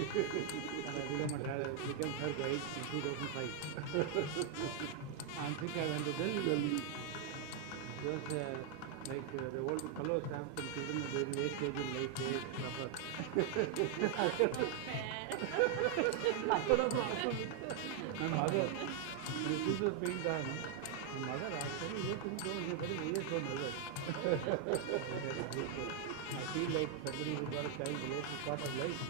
and I became her guide in 2005. And I think I went to Delhi. Just like the old fellows have some children at very late stage in life, my mother, when this was being done, my mother actually used to go very weird for mother. I feel like somebody who got a child related part of life.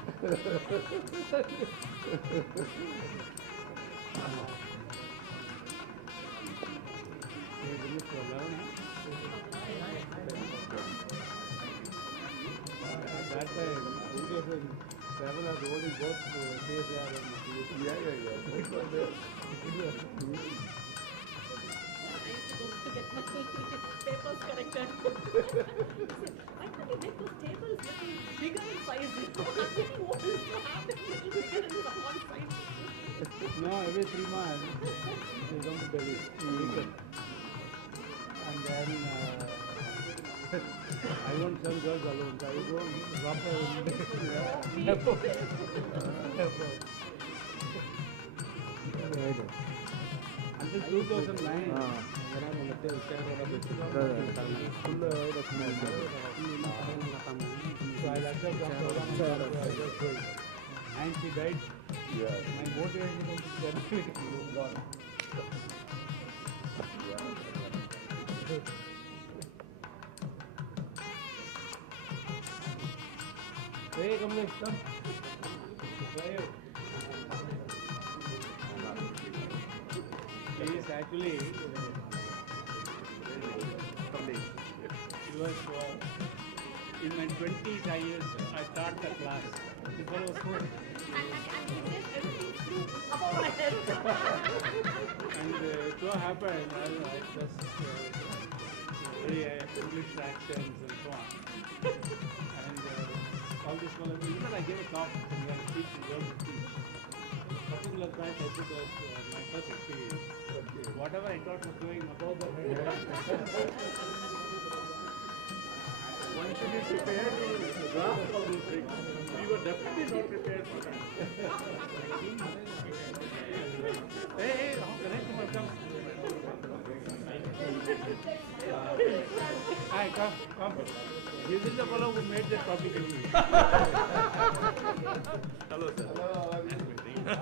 At that time, travel has only got to CSIR and Yeah. I used to go to get my papers corrected. Why can't you make those tables little bigger in size? I'm getting old, so have them little bigger in the one size. No, every 3 months, we come to Delhi. And then I won't sell girls alone, so I go and drop her in the until 2009, when I'm on the tail, so I let her come to and she died. Yeah. My motivation is definitely gone. Hey, come next, come. He is actually, it was in my 20s I started the class. Before was good. And he says everything through above my head. And so happened, I just very English accents and so on. And all this kind of, even I gave a talk when I was teaching, girls to teach. Something like that I think was my first experience. Whatever I thought was going above the head. One should be prepared to grasp all these things. We were definitely not prepared for that. Hey, connect to my come. Hi, come. This is the fellow who made that topic anyway. Hello, sir. I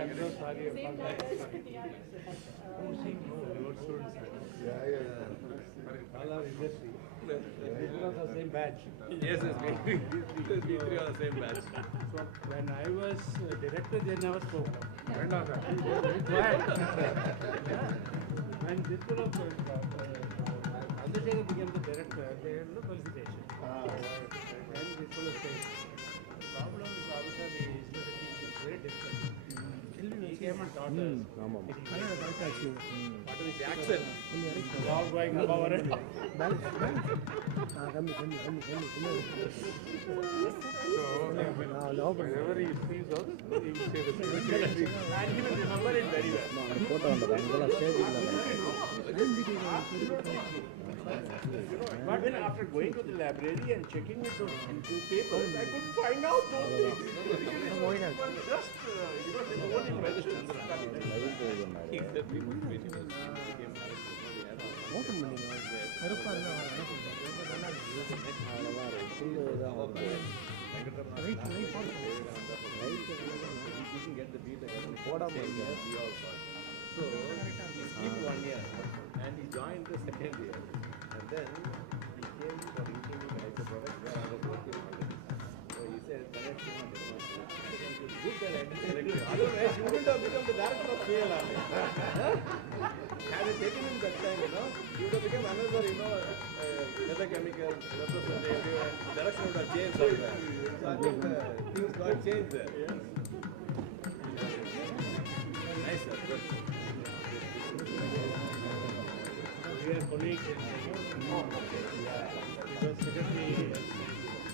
am so sorry about that. Your students. All our industry. We are the same batch. Yes, we three are the same batch. So when I was director, they never spoke. When this fellow Chandrasekhar became the director, they had no felicitation. And this fellow said, the problem is also the university is very difficult. He came and taught us. What is the accent? All going above our head. So, whenever he sees us, he will say the same thing. And he will remember it very well. But then after going to the library and checking with those papers, I could find out those things. Just, they were only by the students. He said we would meet him as he became So, he skipped 1 year and he joined the second year. And then he came for engineering as a product where I was working already. So he said, good that I didn't select you. Otherwise, you wouldn't have become the director of CLR. Had I taken him that time, he would have become another, leather chemical representative and the direction would have changed somewhere. So I think things got changed there. Nice, sir. Good. We are colleagues in he was secretary.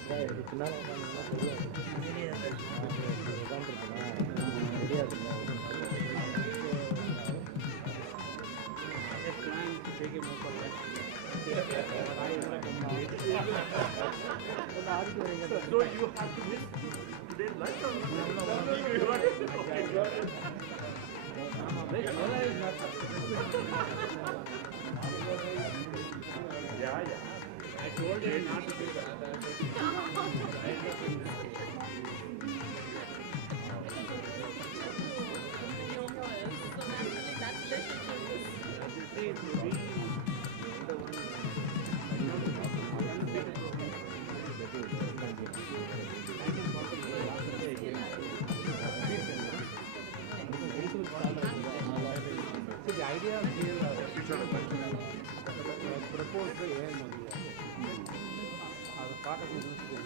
I planned to take him up for lunch. So you have to miss didn't like them. Yeah, yeah. I told him not to do that. I ended up in the idea here proposed by AMOD as a part of the university.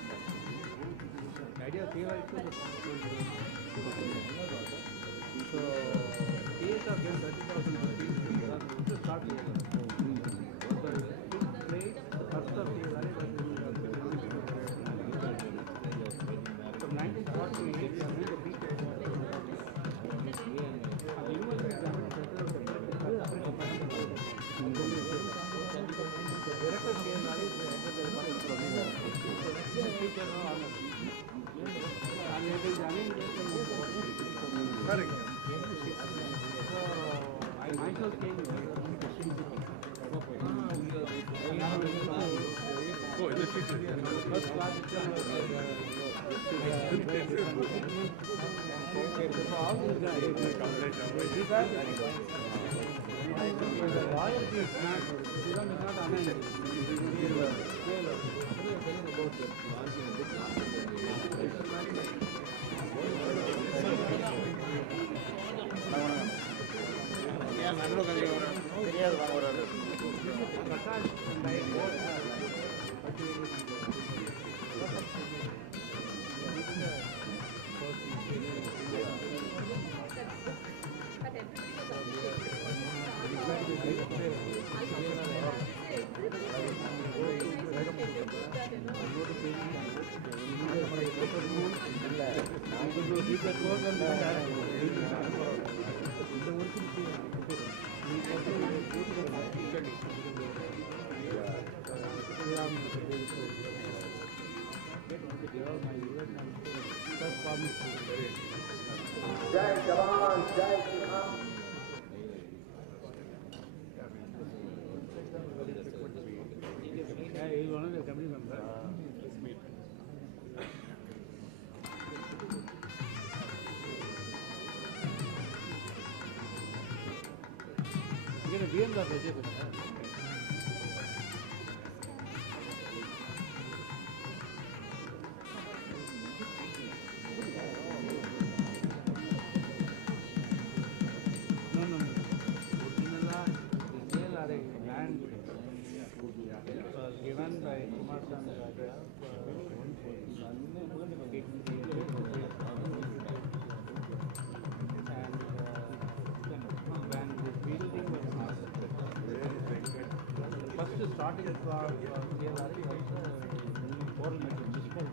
The idea of theorized so theatre gave 30,000 rupees to start the so it played the first of theatre from 1948 we have made a feature and the university director CSIR is teacher and it is running correct. So I myself came first class the royalty is not unending. Jai Jawan, Jai Kisan. Yeah, he is one of the committee members. You get a BM that budget. Given by Kumar Sami Raja and when the building was first starting for CLRI was 4 meters, just for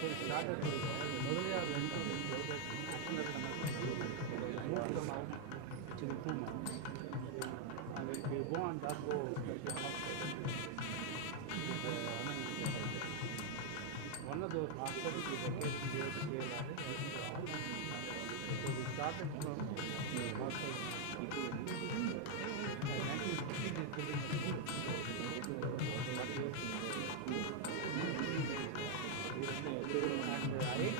so it started with Mudaliar went to moved them out to the 2 months. And if you go on that road, one of those hospitals is a case here to CLRI. So we started from the hospital in 1950 this building and I ate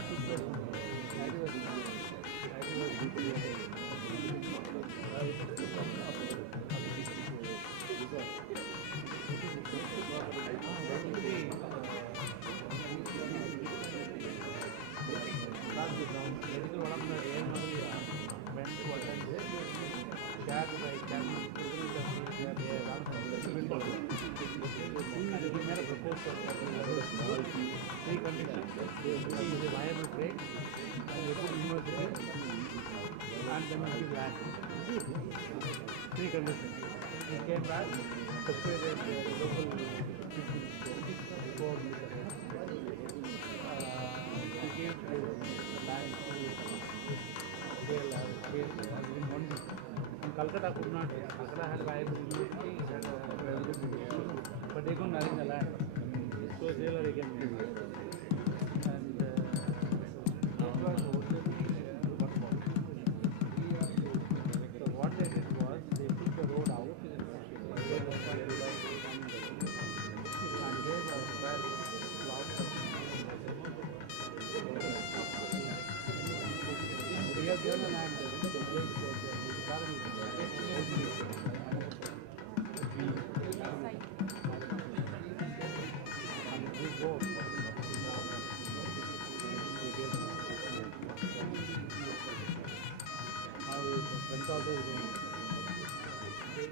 three conditions. He is a viable trade, and they put university, and then he give land. Three conditions. He came back, persuaded the local people before he gave the land to scale in 1 week. Calcutta could not. Calcutta had viable university, it had everything, but they couldn't arrange the land. So Taylor again made it. And it was originally work for. So what they did was they took the road out. And there was where we have given the land.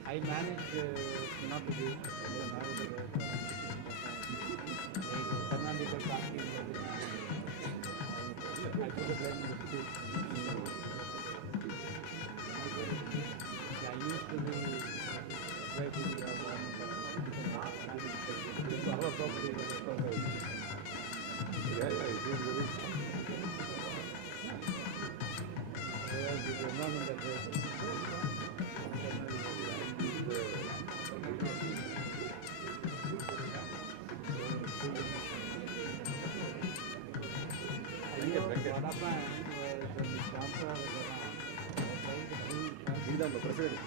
I managed not to do I put a blend in the school. I used to be very busy our property. Yeah, it is very Whereas the environment that the president.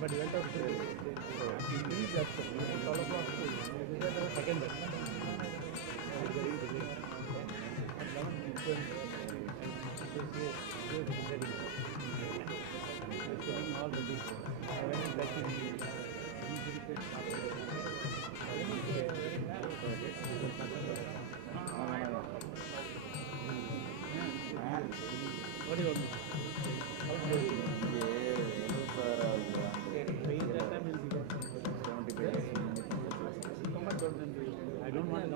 But he went out to he finished that all of us second best. All ready. I went back in what do you want? I don't want to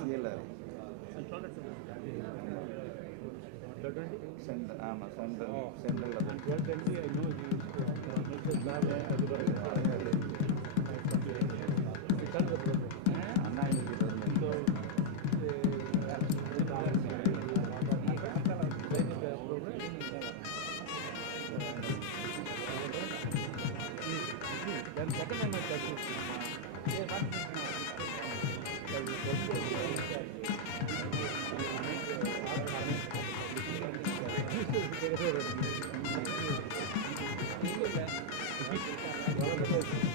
CLR. Central I know then second time I touched it.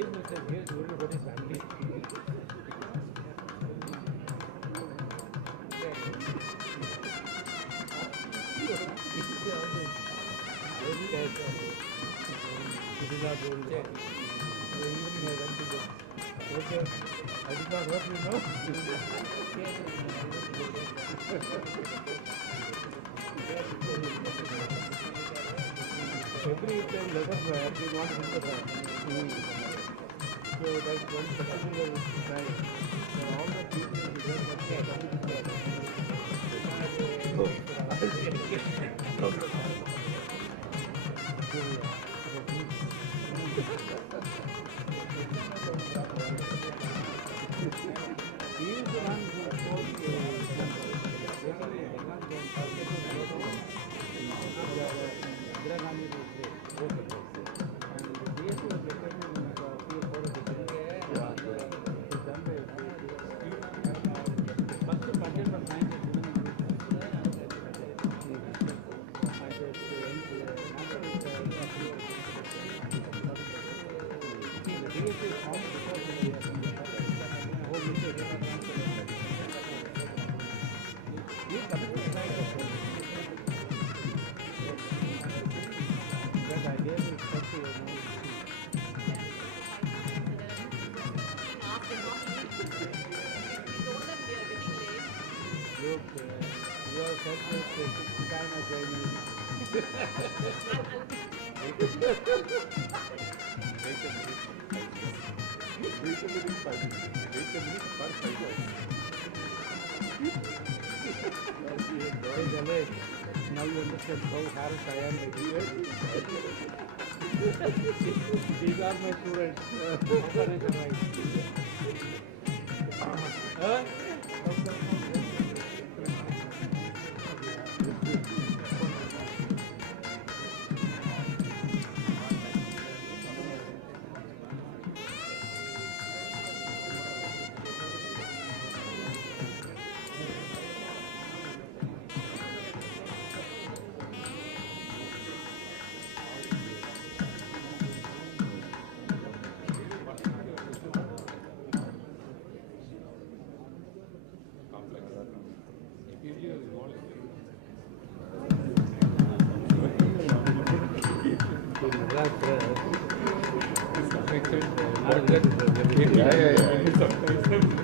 came and said, "Here's what is family." It is not old. So even I went to the okay, I did not work, you know. Every time letter fire, we want to the fire. So that's one particular time. So all the people in the he is the one who told now you understand how harassed I am. These are my students. How can I survive?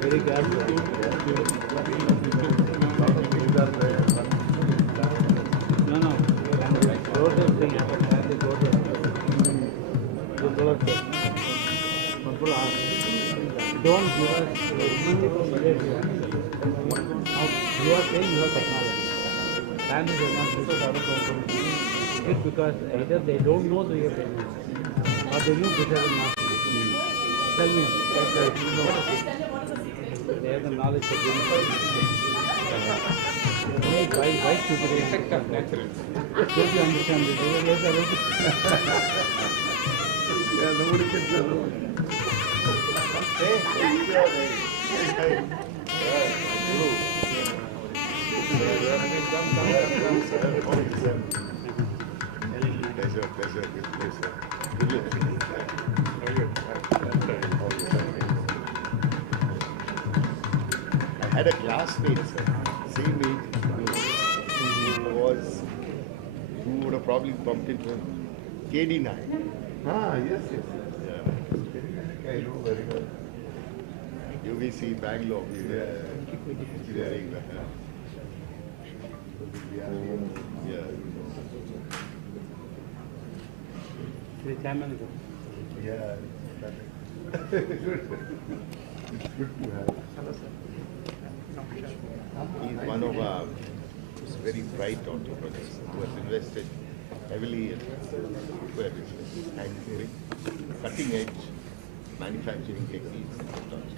Very glad. No. Don't give us you are saying you have technology. Families are not used to our company. It's because either they don't know they have technology or they knew this is not. Tell me, they have the knowledge of doing why stupid effect of natural. Don't you understand this? Yeah, nobody can tell. I had a classmate, same age, who would have probably bumped into him. KD9. Yes. Yeah. I know very well. UVC Bangalore. Wearing the yeah. The chairman is Yeah. It's good to have. He's one of our very bright entrepreneurs who has invested heavily in software business and with cutting edge manufacturing techniques and technologies.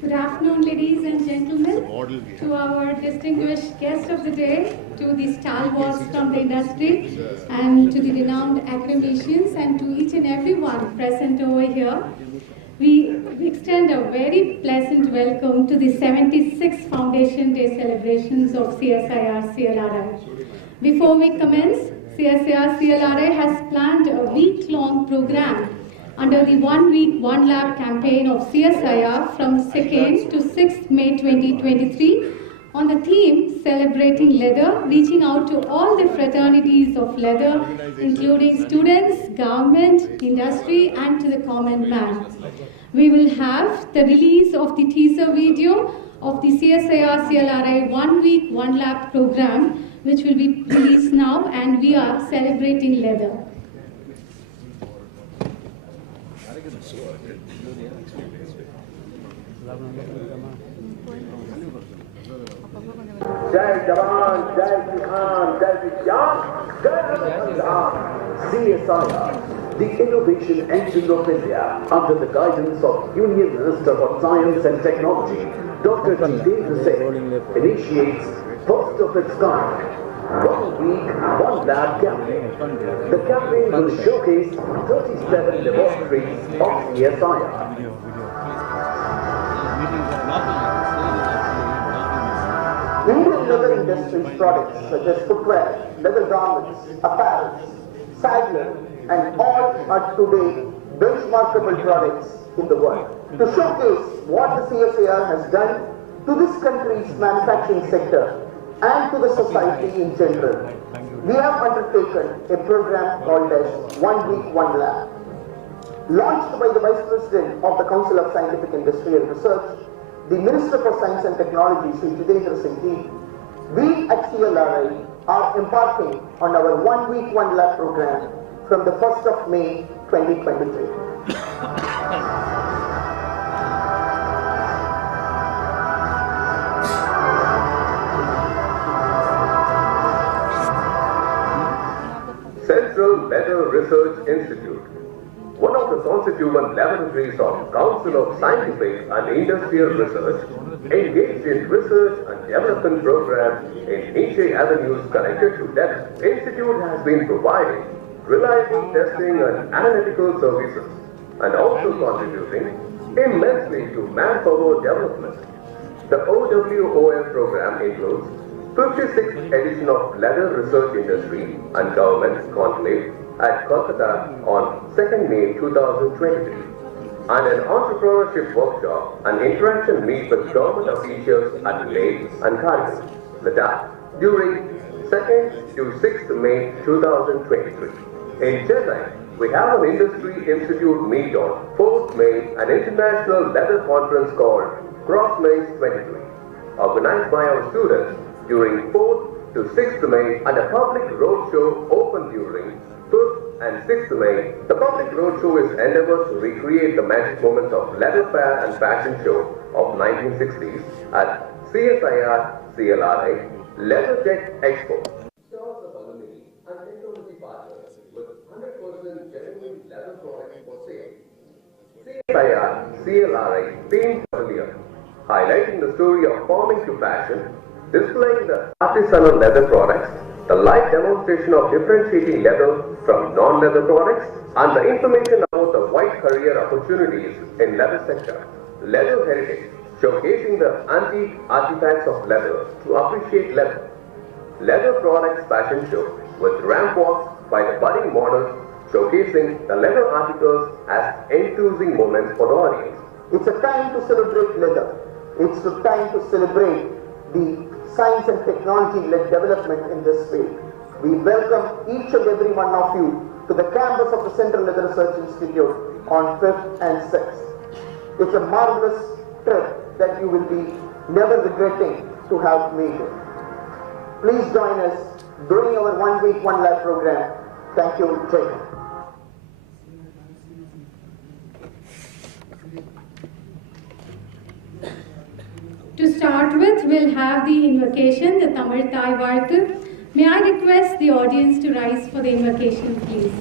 Good afternoon, ladies and gentlemen, Model we to have. our distinguished guest of the day, to the stalwarts from the industry, and to the renowned academicians, and to each and everyone present over here. We extend a very pleasant welcome to the 76th Foundation Day celebrations of CSIR-CLRI. Before we commence, CSIR-CLRI has planned a week-long program under the 1 week, 1 lab campaign of CSIR from 2nd to 6th May 2023 on the theme Celebrating Leather, reaching out to all the fraternities of leather, including students, government, industry, and to the common man. We will have the release of the teaser video of the CSIR-CLRI 1 week, 1 lab program, which will be released now, and we are celebrating leather. Jai Jawan, Jai Kisan, Jai Vishyam, Jai CSIR, the innovation engine of India, under the guidance of Union Minister for Science and Technology, Dr. Jitendra Singh, initiates first of its kind 1 week, 1 lab campaign. The campaign will showcase 37 laboratories of CSIR. Indian leather industry's products such as footwear, leather garments, apparel, saddler, and all are today benchmarkable products in the world. To showcase what the CSIR has done to this country's manufacturing sector and to the society in general, we have undertaken a program called as 1 week, 1 lab. Launched by the Vice President of the Council of Scientific Industry and Research, the Minister for Science and Technology, Sri Jitendra Singh, we at CLRI are embarking on our 1 week, 1 lab program from the 1st of May 2023. Central Leather Research Institute, one of the constituent laboratories of Council of Scientific and Industrial Research, engaged in research and development programs in niche avenues connected to leather. Institute has been providing reliable testing and analytical services and also contributing immensely to manpower development. The OWOL program includes 56th edition of Leather Research Industry and Government Conclave at Kolkata on 2nd May 2023, and an entrepreneurship workshop and interaction meet with government officials at Leh and Kargil, Ladakh, during 2nd to 6th May 2023. In Chennai, we have an industry institute meet on 4th May, an international leather conference called Cross Mays 23, organized by our students during 4th to 6th May, and a public roadshow open during 5th and 6th May. The public roadshow is endeavored to recreate the magic moments of leather fair and fashion show of 1960s at CSIR-CLRI Leather Tech Expo. Stores of alumni and technology partners with 100% genuine leather products for sale. CSIR-CLRI themed earlier, highlighting the story of farming to fashion, displaying the artisanal leather products, the live demonstration of differentiating leather from non-leather products, and the information about the wide career opportunities in leather sector. Leather heritage, showcasing the antique artifacts of leather to appreciate leather. Leather products fashion show with ramp walks by the budding models, showcasing the leather articles as enthusing moments for the audience. It's a time to celebrate leather. It's a time to celebrate the science and technology-led development in this field. We welcome each and every one of you to the campus of the Central Leather Research Institute on 5th and 6th. It's a marvelous trip that you will be never regretting to have made it. Please join us during our 1 week, 1 lab program. Thank you, Jai. To start with, we'll have the invocation, the Tamil Thai Varthu. May I request the audience to rise for the invocation, please.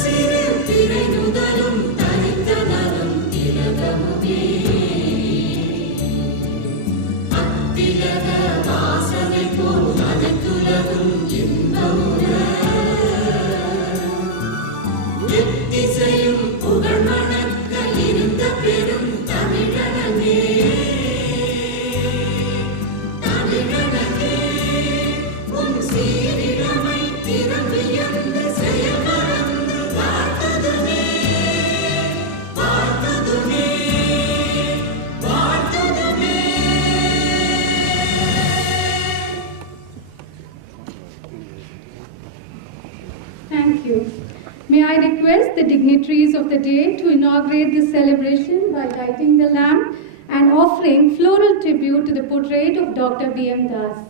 See Thank you. May I request the dignitaries of the day to inaugurate this celebration by lighting the lamp and offering floral tribute to the portrait of Dr. B.M. Das.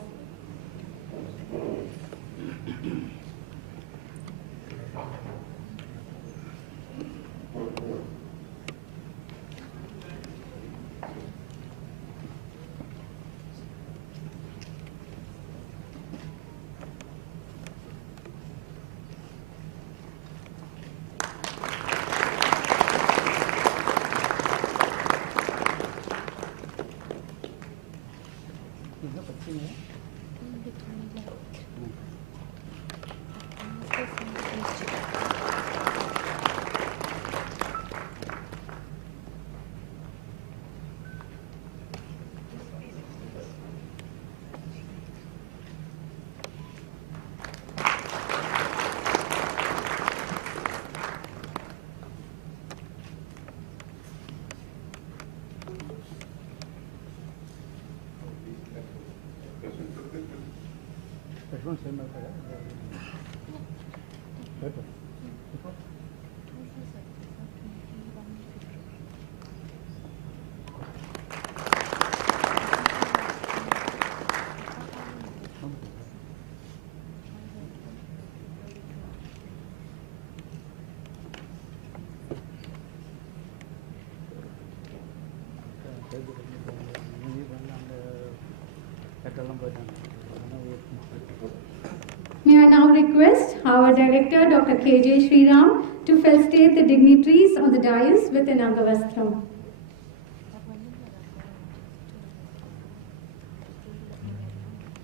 May I now request our Director, Dr. K.J. Sriram, to felicitate the dignitaries on the dais with an Angavastram.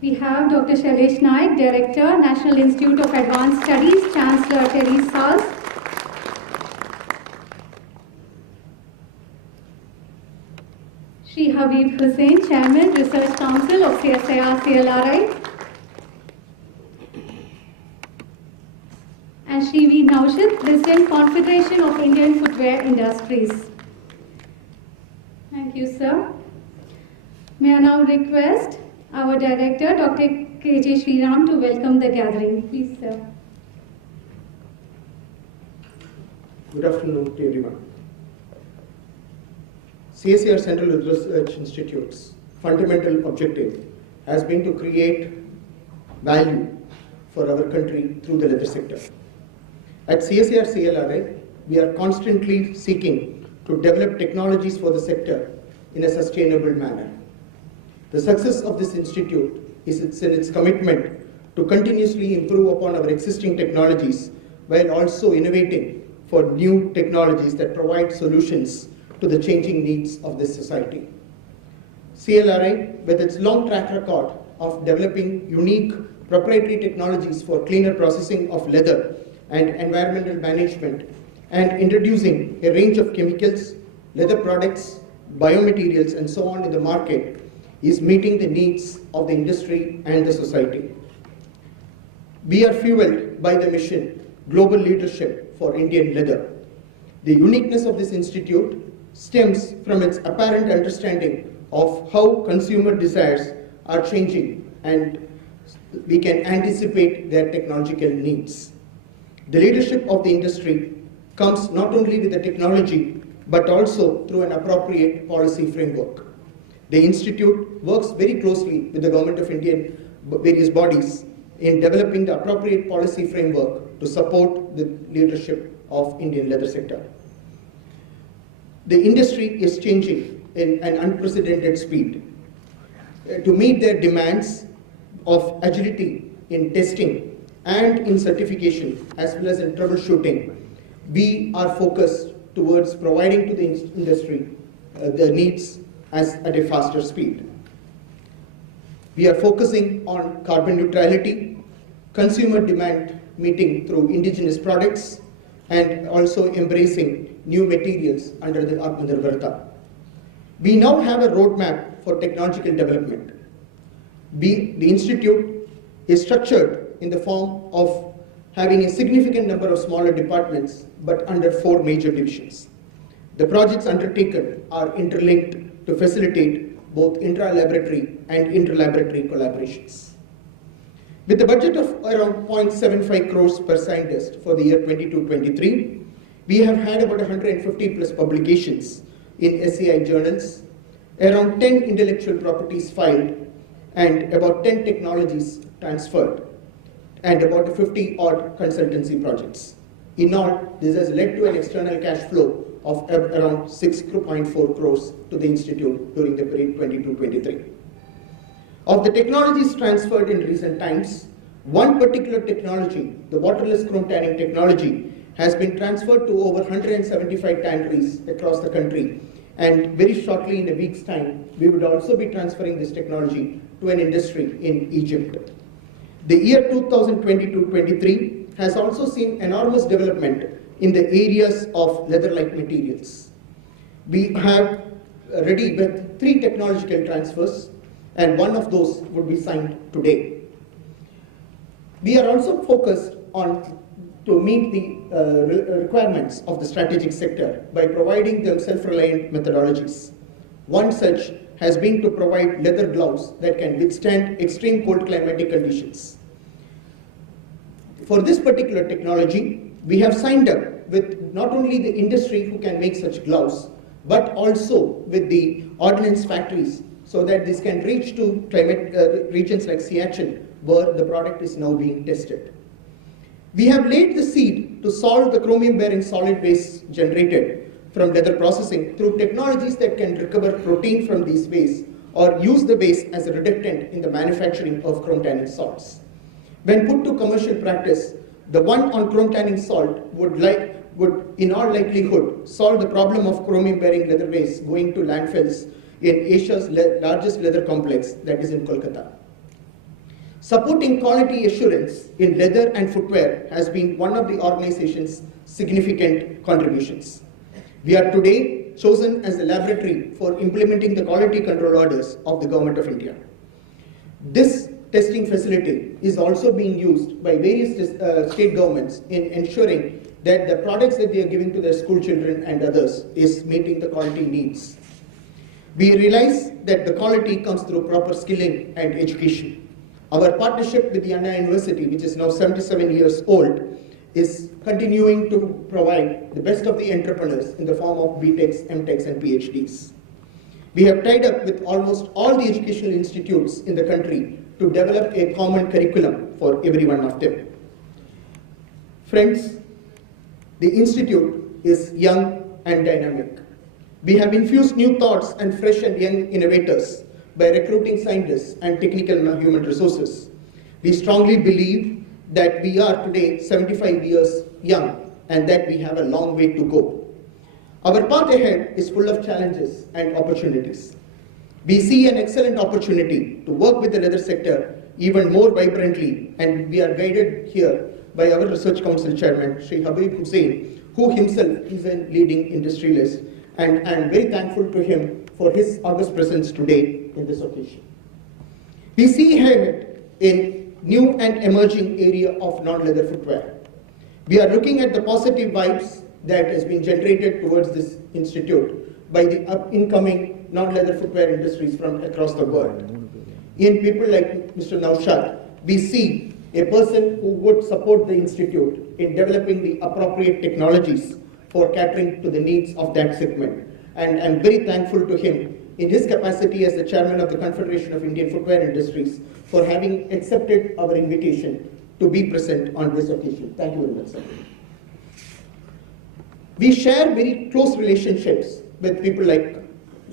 We have Dr. Shailesh Naik, Director, National Institute of Advanced Studies, Chancellor Terry Sals. Shri Habib Hussain, Chairman, Research Council of CSIR-CLRI. And Shri V. Naushad, President, Confederation of Indian Footwear Industries. Thank you, sir. May I now request our Director, Dr. K.J. Sriram, to welcome the gathering. Please, sir. Good afternoon to everyone. CSIR-Central Leather Research Institute's fundamental objective has been to create value for our country through the leather sector. At CSIR-CLRI, we are constantly seeking to develop technologies for the sector in a sustainable manner. The success of this institute is in its commitment to continuously improve upon our existing technologies while also innovating for new technologies that provide solutions to the changing needs of this society. CLRI, with its long track record of developing unique proprietary technologies for cleaner processing of leather and environmental management, and introducing a range of chemicals, leather products, biomaterials, and so on in the market, is meeting the needs of the industry and the society. We are fueled by the mission, Global Leadership for Indian Leather. The uniqueness of this institute stems from its apparent understanding of how consumer desires are changing, and we can anticipate their technological needs. The leadership of the industry comes not only with the technology, but also through an appropriate policy framework. The Institute works very closely with the Government of India, various bodies, in developing the appropriate policy framework to support the leadership of Indian leather sector. The industry is changing in an unprecedented speed. To meet their demands of agility in testing and in certification, as well as in troubleshooting, we are focused towards providing to the industry the needs at a faster speed. We are focusing on carbon neutrality, consumer demand meeting through indigenous products, and also embracing new materials under the Atmanirbharta. We now have a roadmap for technological development. The Institute is structured in the form of having a significant number of smaller departments, but under 4 major divisions. The projects undertaken are interlinked to facilitate both intra-laboratory and inter-laboratory collaborations. With a budget of around 0.75 crores per scientist for the year 22-23, we have had about 150 plus publications in SCI journals, around 10 intellectual properties filed, and about 10 technologies transferred, and about 50 odd consultancy projects. In all, this has led to an external cash flow of around 6.4 crores to the Institute during the period 22-23. Of the technologies transferred in recent times, one particular technology, the waterless chrome tanning technology, has been transferred to over 175 tanneries across the country, and very shortly, in a week's time, we would also be transferring this technology to an industry in Egypt. The year 2022-23 has also seen enormous development in the areas of leather-like materials. We have ready with 3 technological transfers, and one of those would be signed today. We are also focused on to meet the requirements of the strategic sector by providing them self-reliant methodologies. One such has been to provide leather gloves that can withstand extreme cold climatic conditions. For this particular technology, we have signed up with not only the industry who can make such gloves, but also with the ordnance factories, so that this can reach to climate regions like Siachen, where the product is now being tested. We have laid the seed to solve the chromium-bearing solid waste generated from leather processing through technologies that can recover protein from these wastes or use the waste as a reductant in the manufacturing of chrome tanning salts. When put to commercial practice, the one on chrome tanning salt would in all likelihood solve the problem of chromium-bearing leather waste going to landfills in Asia's largest leather complex, that is in Kolkata. Supporting quality assurance in leather and footwear has been one of the organization's significant contributions. We are today chosen as the laboratory for implementing the quality control orders of the Government of India. This testing facility is also being used by various state governments in ensuring that the products that they are giving to their school children and others is meeting the quality needs. We realize that the quality comes through proper skilling and education. Our partnership with the Anna University, which is now 77 years old, is continuing to provide the best of the entrepreneurs in the form of BTechs, MTechs, and PhDs. We have tied up with almost all the educational institutes in the country to develop a common curriculum for every one of them. Friends, the Institute is young and dynamic. We have infused new thoughts and fresh and young innovators by recruiting scientists and technical human resources. We strongly believe that we are today 75 years young and that we have a long way to go. Our path ahead is full of challenges and opportunities. We see an excellent opportunity to work with the leather sector even more vibrantly, and we are guided here by our Research Council Chairman, Sri Habib Hussain, who himself is a leading industrialist, and I am very thankful to him for his august presence today in this occasion. We see ahead in new and emerging area of non-leather footwear. We are looking at the positive vibes that has been generated towards this institute by the incoming non-leather footwear industries from across the world. In people like Mr. Naushad, we see a person who would support the institute in developing the appropriate technologies for catering to the needs of that segment. And I'm very thankful to him in his capacity as the chairman of the Confederation of Indian Footwear Industries for having accepted our invitation to be present on this occasion. Thank you very much, sir. We share very close relationships with people like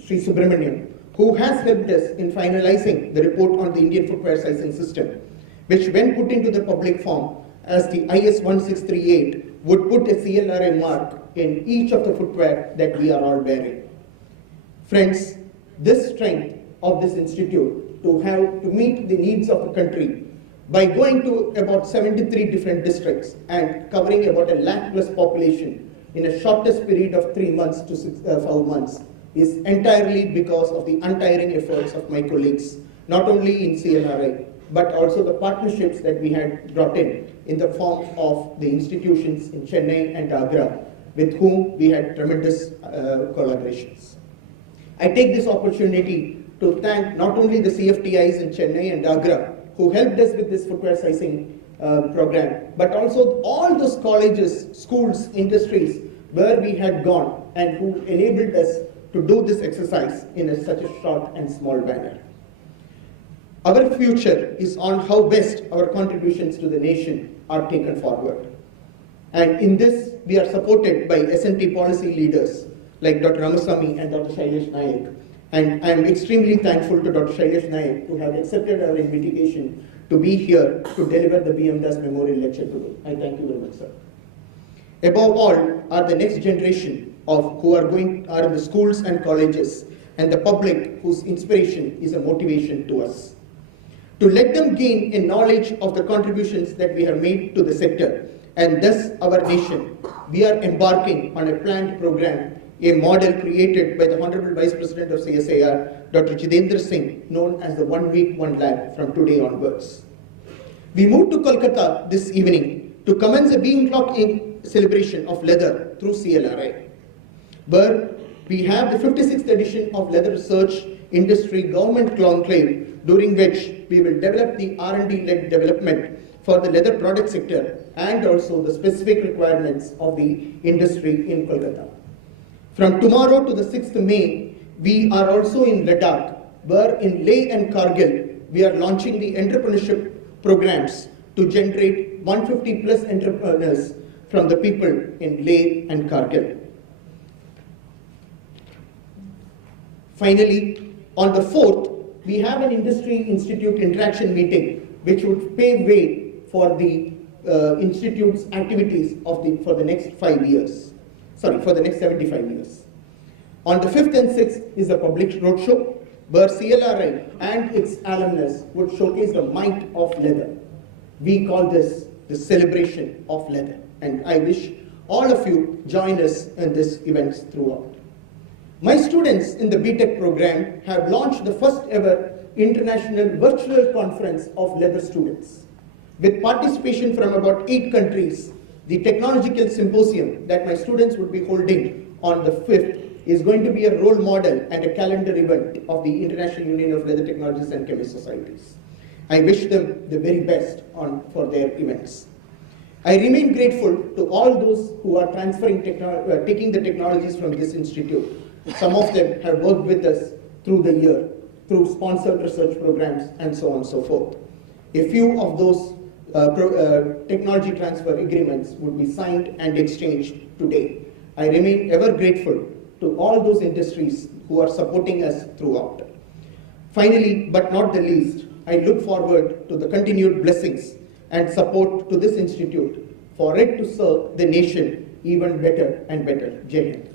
Sri Subramaniam, who has helped us in finalizing the report on the Indian footwear sizing system, which when put into the public form as the IS 1638 would put a CLRI mark in each of the footwear that we are all wearing. Friends, this strength of this institute to meet the needs of the country by going to about 73 different districts and covering about 1 lakh plus population in a shortest period of 3 months to 4 months is entirely because of the untiring efforts of my colleagues, not only in CLRI, but also the partnerships that we had brought in the form of the institutions in Chennai and Agra, with whom we had tremendous collaborations. I take this opportunity to thank not only the CFTIs in Chennai and Agra, who helped us with this footwear sizing program, but also all those colleges, schools, industries where we had gone and who enabled us to do this exercise in such a short and small manner. Our future is on how best our contributions to the nation are taken forward. And in this, we are supported by S&T policy leaders like Dr. Ramasamy and Dr. Shailesh Nayak. And I am extremely thankful to Dr. Shailesh Nayak who have accepted our invitation to be here to deliver the B.M. Das Memorial Lecture today. I thank you very much, sir. Above all are the next generation of who are in the schools and colleges and the public whose inspiration is a motivation to us. To let them gain a knowledge of the contributions that we have made to the sector and thus our nation, we are embarking on a planned program, a model created by the Honorable Vice President of CSIR, Dr. Jitendra Singh, known as the 1 week, 1 lab from today onwards. We moved to Kolkata this evening to commence a being clock celebration of leather through CLRI, where we have the 56th edition of Leather Research Industry Government Conclave, during which we will develop the R&D-led development for the leather product sector and also the specific requirements of the industry in Kolkata. From tomorrow to the 6th May, we are also in Ladakh, where in Leh and Kargil, we are launching the entrepreneurship programs to generate 150 plus entrepreneurs from the people in Leh and Kargil. Finally, on the 4th, we have an Industry Institute interaction meeting which would pave way for the Institute's activities for the next 5 years. For the next 75 years. On the 5th and 6th is the public roadshow where CLRI and its alumnus would showcase the might of leather. We call this the celebration of leather, and I wish all of you join us in this events throughout. My students in the BTech program have launched the first ever international virtual conference of leather students. With participation from about 8 countries, the technological symposium that my students would be holding on the 5th is going to be a role model and a calendar event of the International Union of Leather Technologists and Chemist Societies. I wish them the very best for their events. I remain grateful to all those who are taking the technologies from this institute. Some of them have worked with us through the year, through sponsored research programs and so on and so forth. A few of those technology transfer agreements would be signed and exchanged today. I remain ever grateful to all those industries who are supporting us throughout. Finally, but not the least, I look forward to the continued blessings and support to this institute for it to serve the nation even better and better. Jai Hind.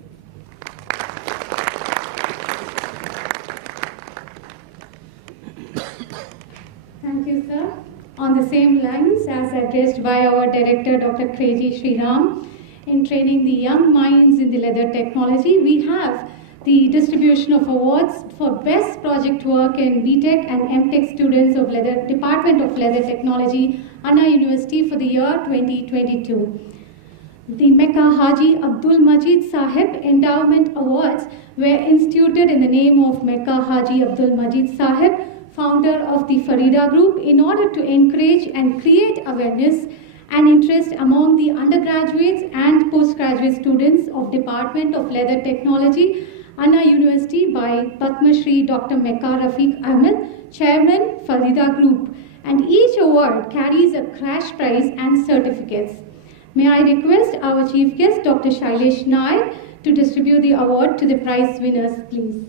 Thank you, sir. On the same lines as addressed by our director, Dr. Kreji Sriram, in training the young minds in the leather technology, we have the distribution of awards for best project work in BTech and MTech students of Department of Leather Technology, Anna University for the year 2022. The Mecca Haji Abdul Majid Sahib Endowment Awards were instituted in the name of Mecca Haji Abdul Majid Sahib, founder of the Farida Group, in order to encourage and create awareness and interest among the undergraduates and postgraduate students of Department of Leather Technology, Anna University, by Padma Shri Dr. Mecca Rafiq Ahmed, Chairman, Farida Group, and each award carries a cash prize and certificates. May I request our Chief Guest, Dr. Shailesh Nayak, to distribute the award to the prize winners, please.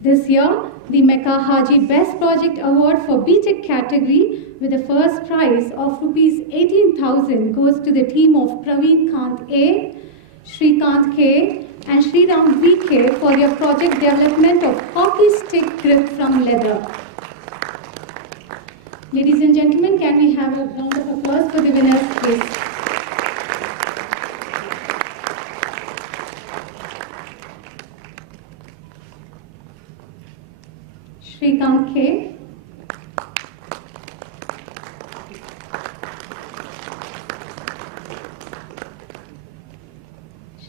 This year, the Mecca Haji Best Project Award for BTech category with the first prize of Rs 18,000 goes to the team of Praveen Kant A, Shrikant K and Shriram VK for their project development of hockey stick grip from leather. Ladies and gentlemen, can we have a round of applause for the winners, please? Shrikant K.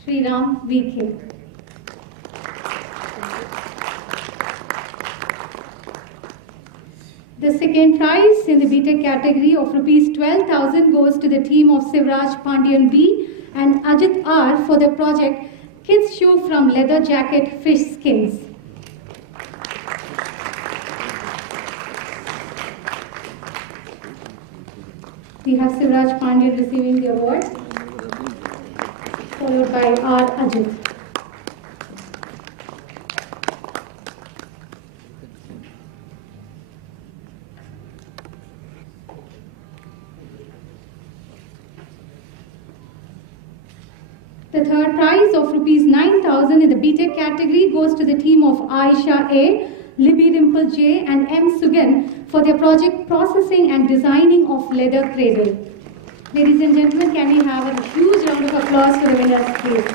Shriram VK. The second prize in the BTech category of rupees 12,000 goes to the team of Sivraj Pandian B and Ajit R for the project Kids Shoe from Leather Jacket Fish Skins. We have Sivraj Pandian receiving the award, followed by R. Ajit. The third prize of rupees 9,000 in the BTech category goes to the team of Aisha A, Libby Dimple J and M. Sugan for their project Processing and Designing of Leather Cradle. Ladies and gentlemen, can we have a huge round of applause for the winners, please?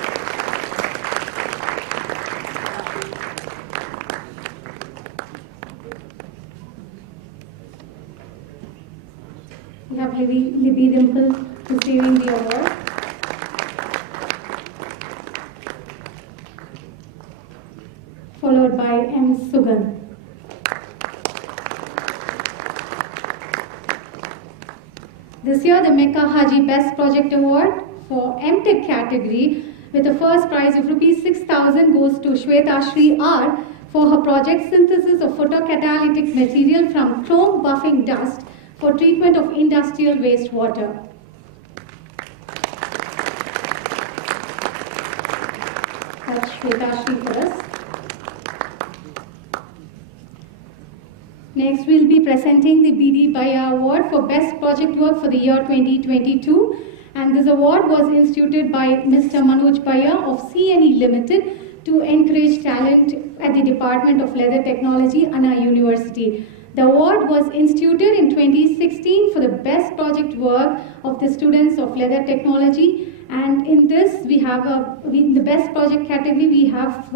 We have Libby Dimple receiving the award. Followed by M. Sugan. This year, the Mecca Haji Best Project Award for MTech category with the first prize of rupees 6,000 goes to Shweta Shri R for her project Synthesis of Photocatalytic Material from Chrome Buffing Dust for treatment of industrial wastewater. That's Shweta Shri for us. Next, we'll be presenting the BD Baya Award for Best Project Work for the year 2022. And this award was instituted by Mr. Manoj Baya of CNE Limited to encourage talent at the Department of Leather Technology, Anna University. The award was instituted in 2016 for the best project work of the students of leather technology. And in this, we have, in the best project category, we have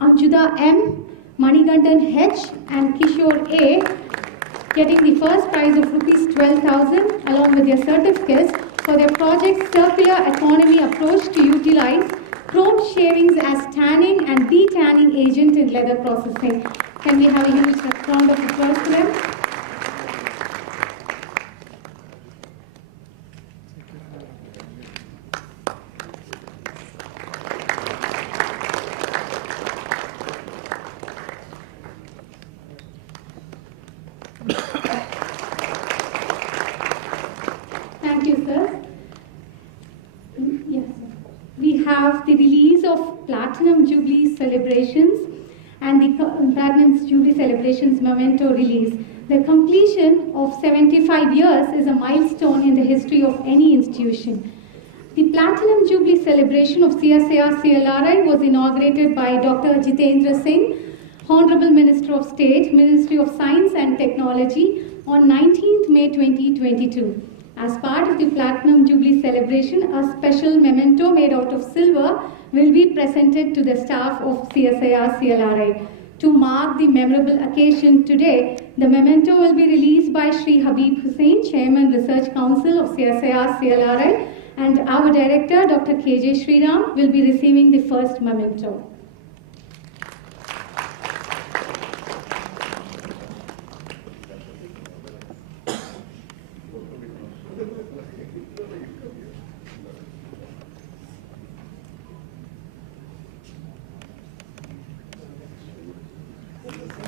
Anjuda M, Manigandan H and Kishore A getting the first prize of rupees 12,000 along with their certificates for their project Circular Economy Approach to Utilize Chrome Shavings as Tanning and De-Tanning Agent in Leather Processing. Can we have a huge round of applause for them? Thank you, sir. Yes, we have the release of Platinum Jubilee Celebrations and the Platinum Jubilee Celebrations Memento release. The completion of 75 years is a milestone in the history of any institution. The Platinum Jubilee Celebration of CSIR-CLRI was inaugurated by Dr. Jitendra Singh, Honorable Minister of State, Ministry of Science and Technology on 19th May 2022. As part of the Platinum Jubilee celebration, a special memento made out of silver will be presented to the staff of CSIR-CLRI. To mark the memorable occasion today, the memento will be released by Shri Habib Hussain, Chairman Research Council of CSIR-CLRI, and our Director, Dr. KJ Sriram, will be receiving the first memento.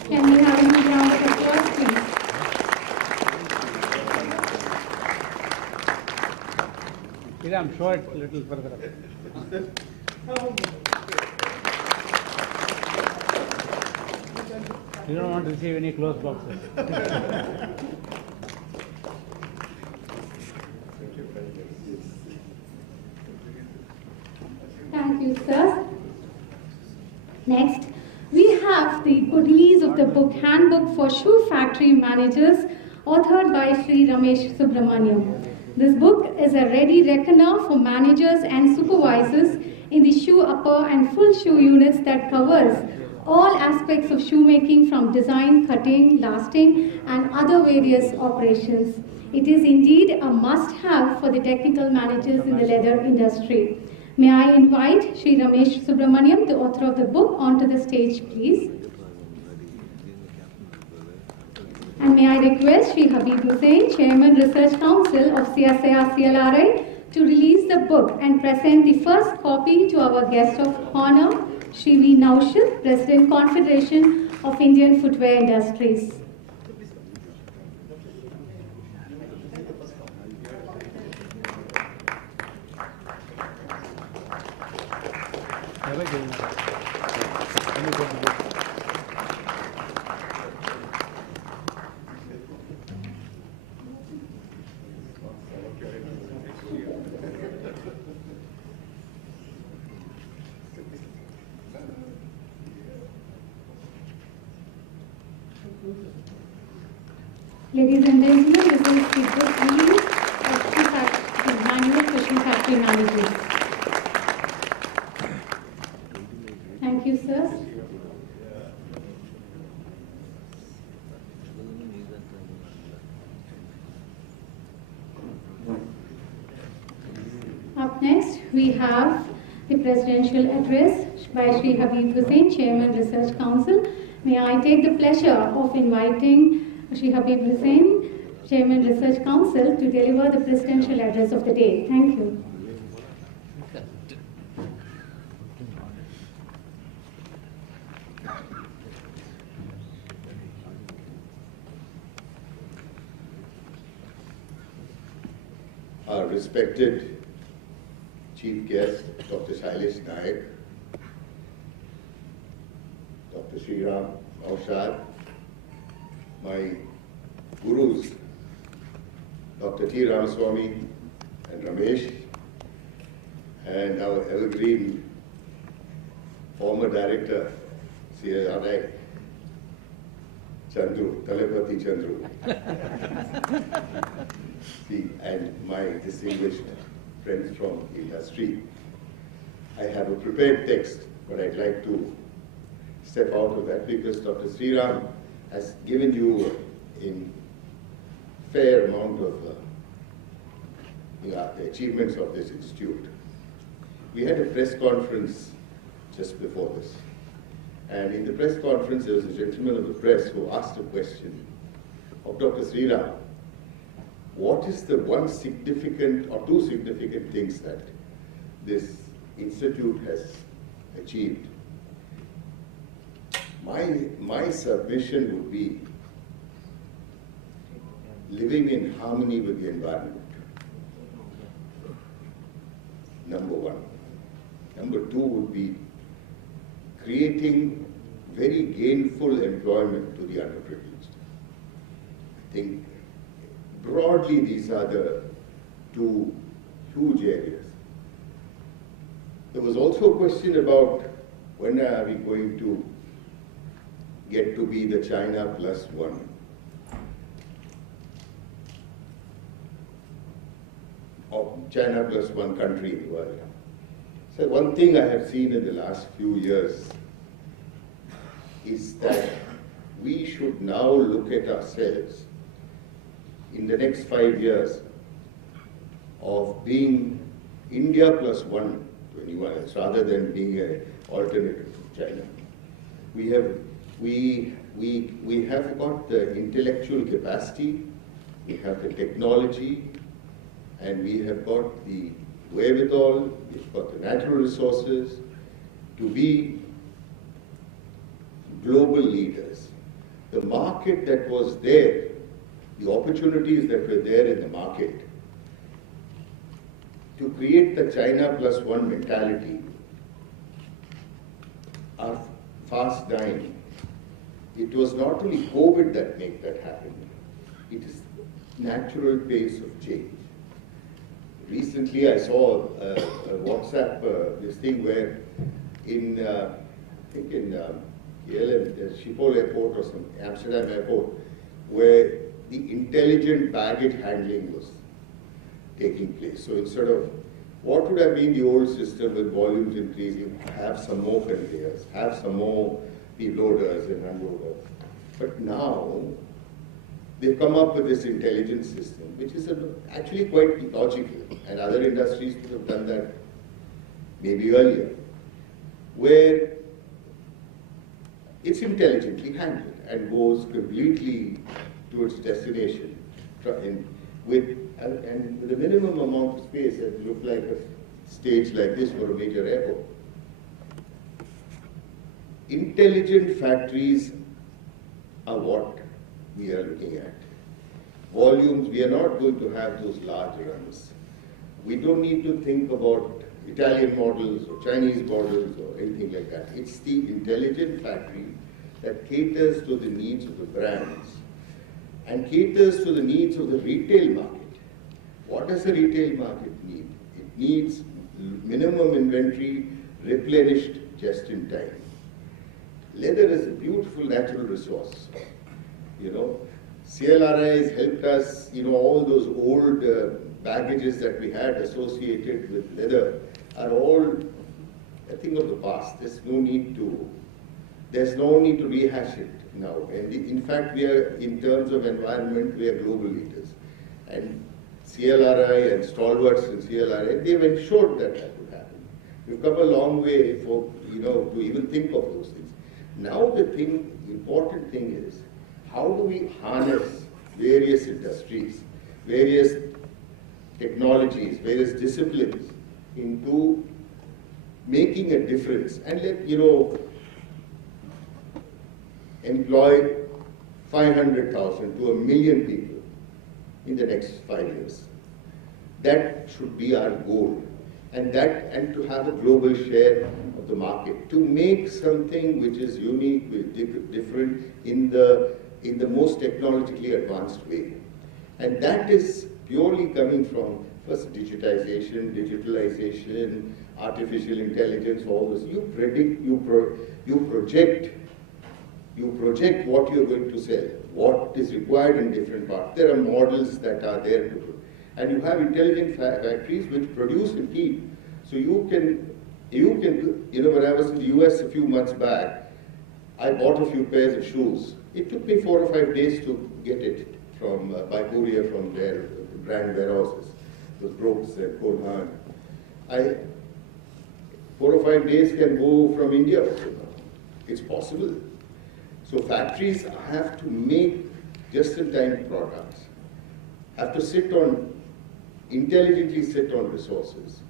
Can we have a huge round of applause, please? I'm sure it's a little further up. You don't want to receive any closed boxes. Thank you, sir. Next, we have the release of the book Handbook for Shoe Factory Managers, authored by Sri Ramesh Subramaniam. This book is a ready reckoner for managers and supervisors in the shoe upper and full shoe units that covers all aspects of shoemaking from design, cutting, lasting, and other various operations. It is indeed a must-have for the technical managers in the leather industry. May I invite Sri Ramesh Subramaniam, the author of the book, onto the stage, please. And may I request Shri Habib Hussain, Chairman Research Council of CSIR-CLRI, to release the book and present the first copy to our guest of honor, Shri V. Naushad, President Confederation of Indian Footwear Industries. Ladies and gentlemen, this is the book release of the Manual Fishing Factory Managers. Thank you, sir. Up next, we have the presidential address by Shri Habib Hussain, Chairman Research Council. May I take the pleasure of inviting Shri Habib Hussain, Chairman Research Council, to deliver the presidential address of the day. Thank you. Our respected Chief Guest, Dr. Shailesh Naik, Dr. Sriram Naushad, my gurus, Dr. T. Ramaswamy and Ramesh, and our evergreen former director, CSIR, Chandru, Talepati Chandru, and my distinguished friends from the industry. I have a prepared text, but I'd like to step out of that because Dr. Sriram has given you in fair amount of the achievements of this institute. We had a press conference just before this. And in the press conference, there was a gentleman of the press who asked a question of Dr. Sriram. What is the one significant or two significant things that this institute has achieved? My submission would be living in harmony with the environment. Number one. Number two would be creating very gainful employment to the underprivileged. I think broadly these are the two huge areas. There was also a question about when are we going to get to be the China plus one. Or China plus one country in the world. So one thing I have seen in the last few years is that we should now look at ourselves in the next 5 years of being India plus one to anyone else, rather than being an alternative to China. We have got the intellectual capacity, we have the technology, and we have got the wherewithal, we've got the natural resources to be global leaders. The market that was there, the opportunities that were there in the market, to create the China plus one mentality are fast dying. It was not only COVID that made that happen, it is natural pace of change. Recently I saw a WhatsApp, this thing where in, I think in Schiphol airport or some Amsterdam airport, where the intelligent baggage handling was taking place. So instead of what would have been the old system with volumes increasing, have some more conveyors, have some more loaders and unloaders. But now they've come up with this intelligent system, which is actually quite logical, and other industries would have done that maybe earlier, where it's intelligently handled and goes completely to to its destination with the minimum amount of space that looked like a stage like this for a major airport. Intelligent factories are what we are looking at. Volumes, we are not going to have those large runs. We don't need to think about Italian models or Chinese models or anything like that. It's the intelligent factory that caters to the needs of the brands and caters to the needs of the retail market. What does the retail market need? It needs minimum inventory replenished just in time. Leather is a beautiful natural resource. You know, CLRI has helped us, you know, all those old baggages that we had associated with leather are all a thing of the past. There's no need to rehash it now. And in fact, we are, in terms of environment, we are global leaders. And CLRI and stalwarts in CLRI, they've ensured that that would happen. We've come a long way for, you know, to even think of those things. Now the important thing is, how do we harness various industries, various technologies, various disciplines into making a difference and let, you know, employ 500,000 to 1 million people in the next 5 years. That should be our goal. And to have a global share of the market, to make something which is unique, different in the most technologically advanced way. And that is purely coming from first digitization, digitalization, artificial intelligence, all this. You predict, you project what you're going to sell, what is required in different parts. There are models that are there to do. And you have intelligent factories which produce and keep. So you can, you know, when I was in the US a few months back, I bought a few pairs of shoes. It took me 4 or 5 days to get it from, by courier from their brand warehouses, those Brooks and Coleman. 4 or 5 days can go from India also now. It's possible. So factories have to make just-in-time products, have to intelligently sit on resources,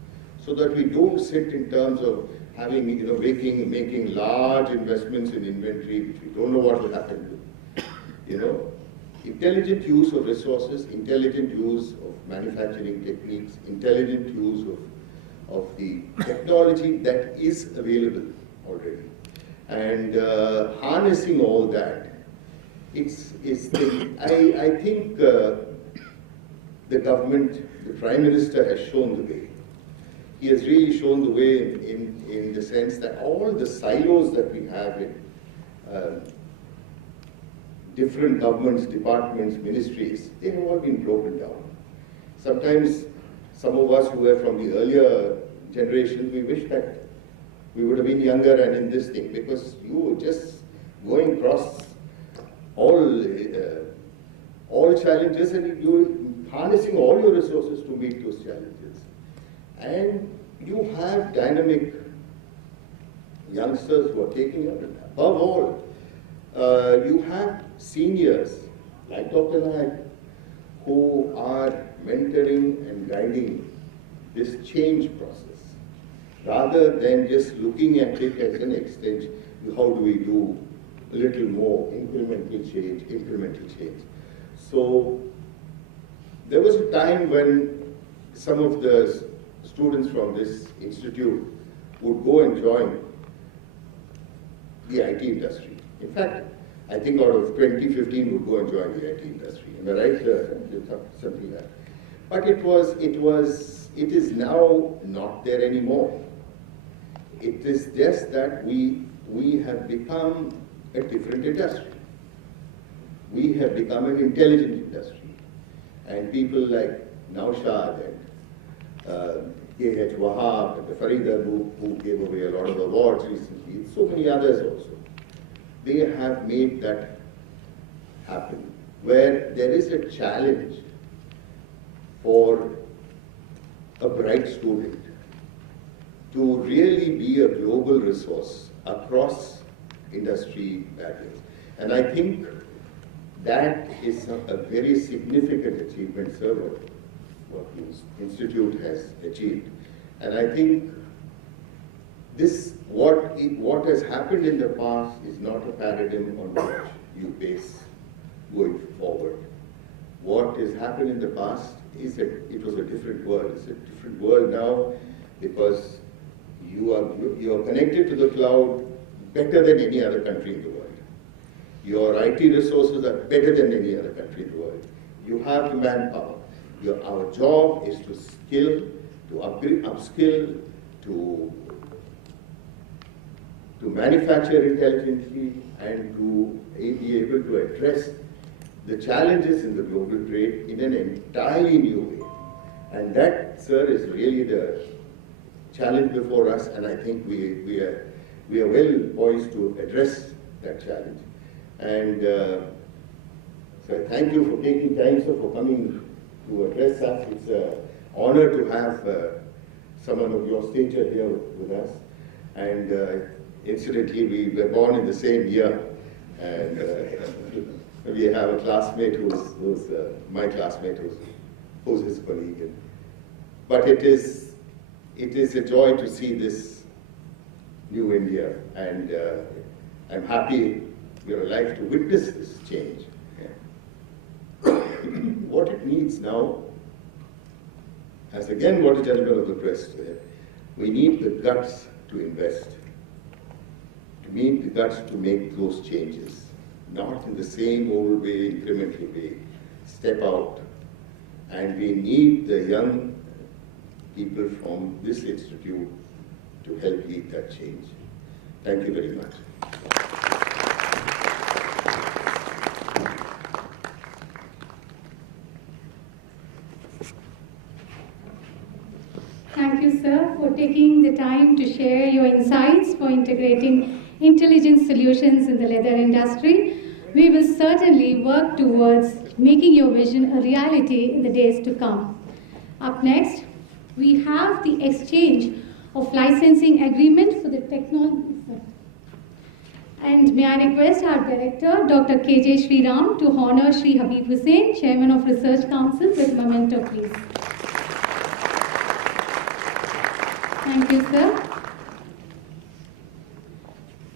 so that we don't sit in terms of having, you know, making large investments in inventory, which we don't know what will happen to. You know, intelligent use of resources, intelligent use of manufacturing techniques, intelligent use of the technology that is available already. And harnessing all that, I think the government, the Prime Minister has shown the way. He has really shown the way in the sense that all the silos that we have in different governments, departments, ministries, they have all been broken down. Sometimes some of us who were from the earlier generation, we wish that we would have been younger and in this thing, because you were just going across all challenges, and you're harnessing all your resources to meet those challenges. And you have dynamic youngsters who are taking up. Above all, you have seniors like Dr. Nayak who are mentoring and guiding this change process, rather than just looking at it as an extension. How do we do a little more incremental change? So there was a time when some of the students from this institute would go and join the IT industry. In fact, I think out of 2015 would go and join the IT industry. Am I right? Something like that. But it is now not there anymore. It is just that we have become a different industry. We have become an intelligent industry. And people like Naushad and K.H. Wahab and the Farida who gave away a lot of awards recently, and so many others also, they have made that happen, where there is a challenge for a bright student to really be a global resource across industry barriers. And I think that is a very significant achievement, sir, what the Institute has achieved. And I think this, what has happened in the past is not a paradigm on which you base going forward. What has happened in the past is that it was a different world. It's a different world now because you are connected to the cloud better than any other country in the world. Your IT resources are better than any other country in the world. You have the manpower. Our job is to skill, to upgrade, upskill, to manufacture intelligently, and to be able to address the challenges in the global trade in an entirely new way. And that, sir, is really the challenge before us, and I think we are well poised to address that challenge. And so thank you for taking time, sir, for coming to address us. It's an honor to have someone of your stature here with us. And incidentally, we were born in the same year, and we have a classmate who's my classmate, who's his colleague. But it is a joy to see this new India, and I'm happy we're alive to witness this change. What it needs now, as again what the gentleman of the press said, we need the guts to invest. We need the guts to make those changes, not in the same old way, incremental way. Step out. And we need the young people from this institute to help lead that change. Thank you very much. Thank you, sir, for taking the time to share your insights for integrating intelligent solutions in the leather industry. We will certainly work towards making your vision a reality in the days to come. Up next, we have the exchange of licensing agreement for the technology. And may I request our director, Dr. KJ Sriram, to honor Shri Habib Hussain, Chairman of Research Council, with memento, please. Thank you, sir.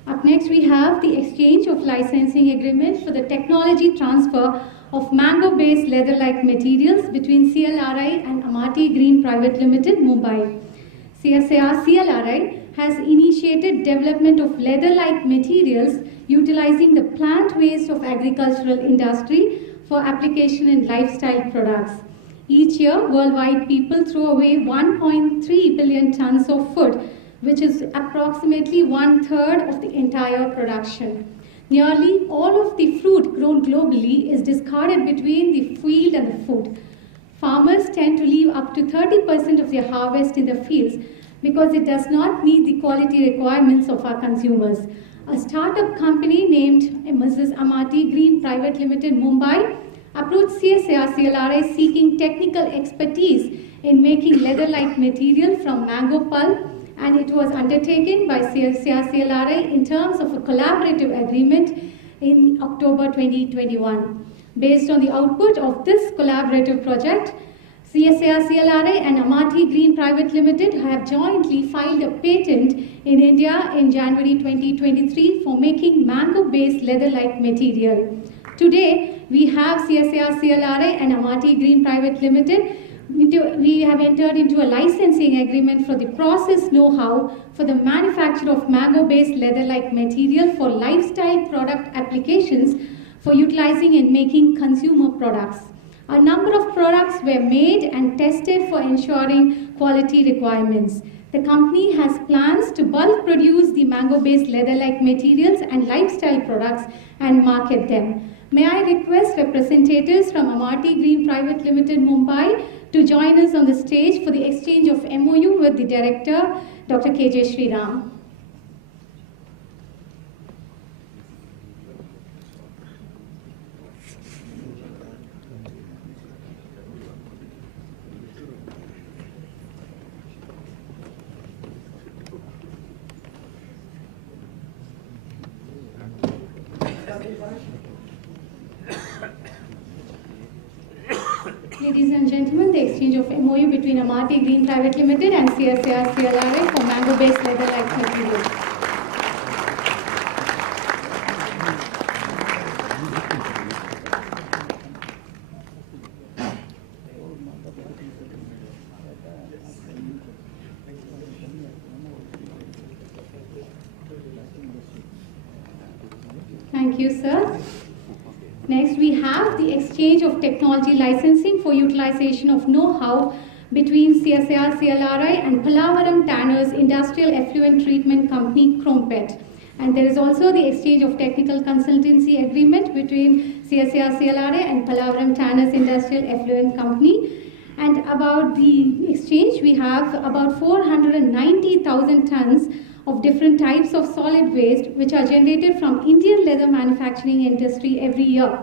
Up next, we have the exchange of licensing agreement for the technology transfer of mango-based leather-like materials between CLRI and Amati Green Private Limited, Mumbai. CSIR-CLRI has initiated development of leather-like materials utilizing the plant waste of agricultural industry for application in lifestyle products. Each year, worldwide, people throw away 1.3 billion tons of food, which is approximately 1/3 of the entire production. Nearly all of the fruit grown globally is discarded between the field and the food. Farmers tend to leave up to 30% of their harvest in the fields because it does not meet the quality requirements of our consumers. A startup company named Mrs. Amati Green Private Limited, Mumbai, approached CSIR-CLRI seeking technical expertise in making leather-like material from mango pulp, and it was undertaken by CSIR-CLRI in terms of a collaborative agreement in October 2021. Based on the output of this collaborative project, CSIR-CLRI and Amati Green Private Limited have jointly filed a patent in India in January 2023 for making mango-based leather-like material. Today, we have CSIR-CLRI and Amati Green Private Limited. We have entered into a licensing agreement for the process know-how for the manufacture of mango-based leather-like material for lifestyle product applications for utilizing and making consumer products. A number of products were made and tested for ensuring quality requirements. The company has plans to bulk produce the mango-based leather-like materials and lifestyle products and market them. May I request representatives from Amati Green Private Limited, Mumbai, to join us on the stage for the exchange of MOU with the director, Dr. KJ Sriram. of MOU between Amati Green Private Limited and CSIR-CLRI for mango-based leather-like materials. Thank you, sir. Next, we have the exchange of technology licensing for utilization of know-how between CSIR-CLRI and Pallavaram Tanners Industrial Effluent Treatment Company, Crompet. And there is also the exchange of technical consultancy agreement between CSIR-CLRI and Pallavaram Tanners Industrial Effluent Company. And about the exchange, we have about 490,000 tons of different types of solid waste which are generated from Indian leather manufacturing industry every year.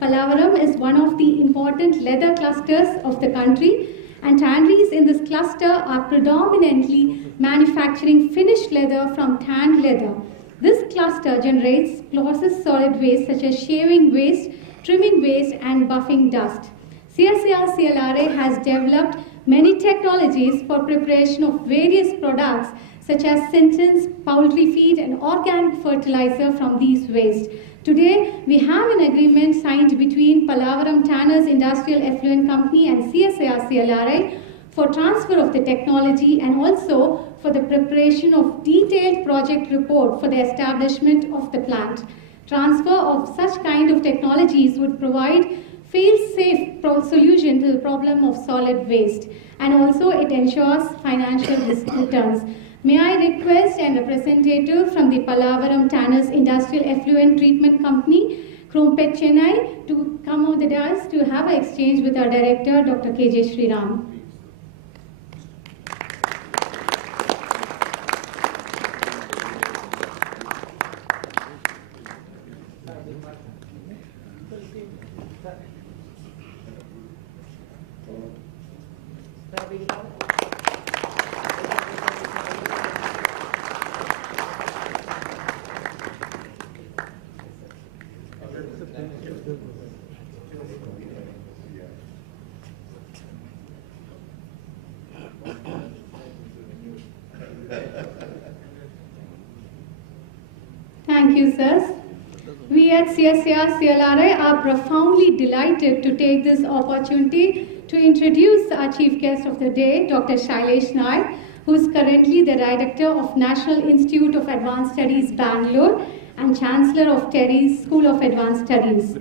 Pallavaram is one of the important leather clusters of the country, and tanneries in this cluster are predominantly manufacturing finished leather from tanned leather. This cluster generates processed solid waste such as shaving waste, trimming waste and buffing dust. CSIR-CLRI has developed many technologies for preparation of various products such as sintins, poultry feed and organic fertilizer from these waste. Today, we have an agreement signed between Pallavaram Tanners Industrial Effluent Company and CSIR-CLRI for transfer of the technology and also for the preparation of detailed project report for the establishment of the plant. Transfer of such kind of technologies would provide fail-safe solution to the problem of solid waste, and also it ensures financial returns. May I request a representative from the Pallavaram Tanners Industrial Effluent Treatment Company, Crompet, Chennai, to come on the dais to have an exchange with our director, Dr. K.J. Sriram. Thank you, sirs. We at CSIR-CLRI are profoundly delighted to take this opportunity to introduce our chief guest of the day, Dr. Shailesh Naik, who is currently the Director of National Institute of Advanced Studies, Bangalore, and Chancellor of Terry's School of Advanced Studies.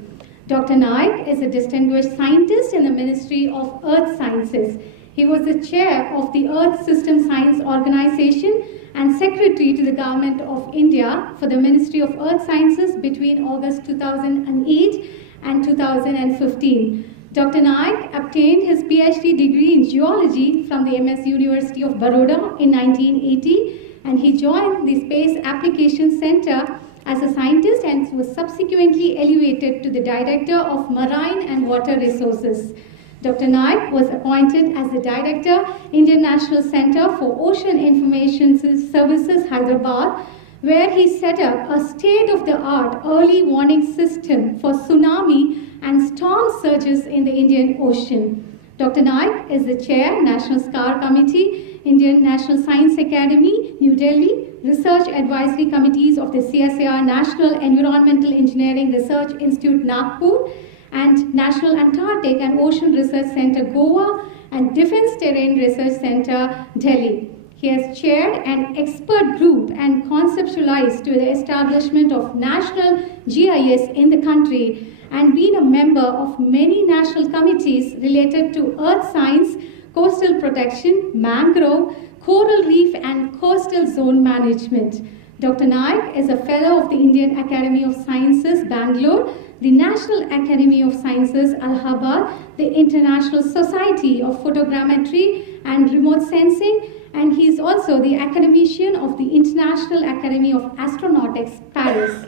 Dr. Naik is a distinguished scientist in the Ministry of Earth Sciences. He was the chair of the Earth System Science Organization and Secretary to the Government of India for the Ministry of Earth Sciences between August 2008 and 2015. Dr. Naik obtained his PhD degree in geology from the MS University of Baroda in 1980, and he joined the Space Applications Center as a scientist and was subsequently elevated to the Director of Marine and Water Resources. Dr. Naik was appointed as the Director, Indian National Center for Ocean Information Services, Hyderabad, where he set up a state-of-the-art early warning system for tsunami and storm surges in the Indian Ocean. Dr. Naik is the Chair, National CSIR Committee, Indian National Science Academy, New Delhi, Research Advisory Committees of the CSIR National Environmental Engineering Research Institute, Nagpur, and National Antarctic and Ocean Research Center, Goa, and Defense Terrain Research Center, Delhi. He has chaired an expert group and conceptualized to the establishment of national GIS in the country and been a member of many national committees related to earth science, coastal protection, mangrove, coral reef, and coastal zone management. Dr. Naik is a fellow of the Indian Academy of Sciences, Bangalore, the National Academy of Sciences, Allahabad, the International Society of Photogrammetry and Remote Sensing, and he is also the academician of the International Academy of Astronautics, Paris.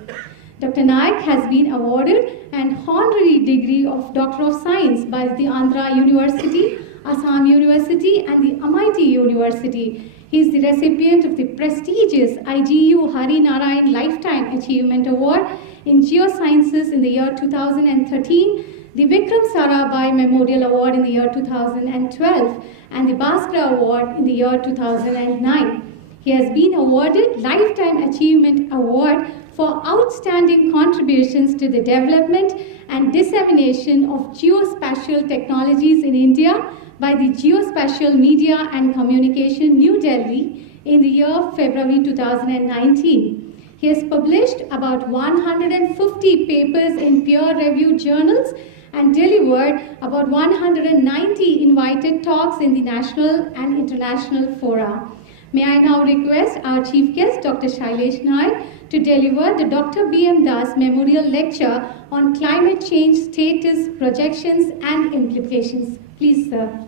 Dr. Naik has been awarded an honorary degree of Doctor of Science by the Andhra University, Assam University, and the MIT University. He is the recipient of the prestigious IGU Hari Narayan Lifetime Achievement Award in Geosciences in the year 2013, the Vikram Sarabhai Memorial Award in the year 2012 and the Bhaskara Award in the year 2009. He has been awarded Lifetime Achievement Award for outstanding contributions to the development and dissemination of geospatial technologies in India by the Geospatial Media and Communication, New Delhi, in the year February 2019. He has published about 150 papers in peer-reviewed journals and delivered about 190 invited talks in the national and international fora. May I now request our chief guest, Dr. Shailesh Nair, to deliver the Dr. B.M. Das Memorial Lecture on Climate Change Status, Projections and Implications. Please, sir.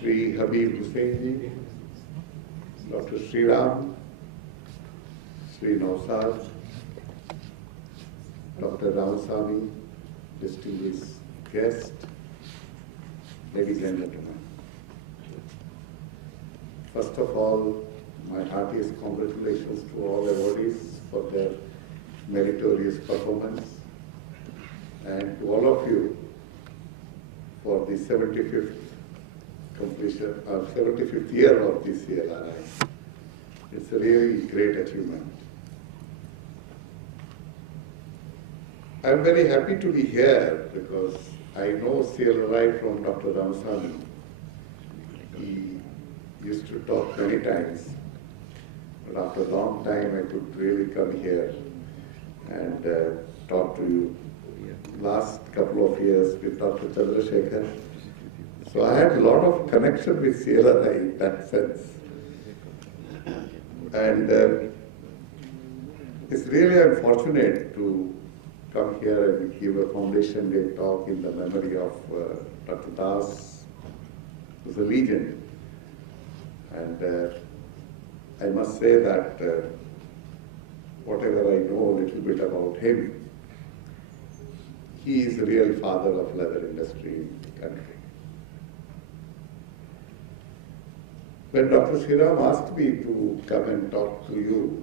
Sri Habib Hussain ji, Dr. Sriram, Sri Nausad, Dr. Ramasamy, distinguished guests, ladies and gentlemen. First of all, my heartiest congratulations to all awardees for their meritorious performance, and to all of you for the 75th completion, 75th year of the CLRI. It's a really great achievement. I'm very happy to be here because I know CLRI from Dr. Ramasamy. He used to talk many times, but after a long time I could really come here and talk to you. Last couple of years with Dr. Chandrasekhar. So I had a lot of connection with CLRI in that sense. And it's really unfortunate to come here and give a Foundation Day talk in the memory of Dr. Das, who's a legend. And I must say that whatever I know a little bit about him, he is the real father of leather industry in the country. When Dr. Sriram asked me to come and talk to you,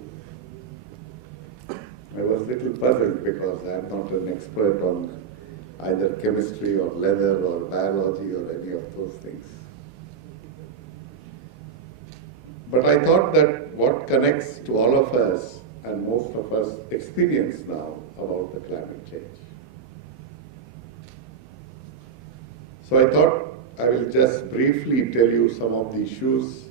I was a little puzzled because I am not an expert on either chemistry or leather or biology or any of those things. But I thought that what connects to all of us and most of us experience now about the climate change. So I thought I will just briefly tell you some of the issues,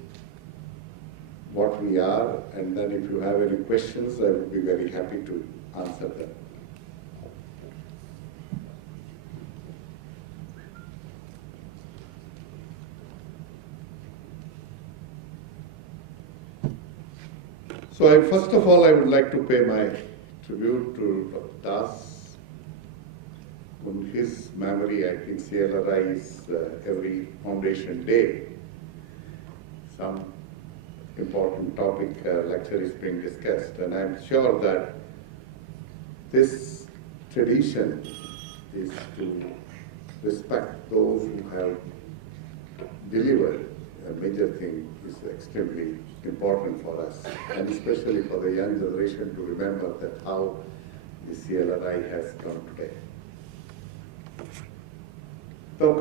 what we are, and then if you have any questions, I would be very happy to answer them. So first of all, I would like to pay my tribute to Dr. Das. On his memory, I think CLRI is every Foundation Day. Some important topic lecture is being discussed, and I'm sure that this tradition is to respect those who have delivered a major thing is extremely important for us, and especially for the young generation to remember that how the CLRI has come today. So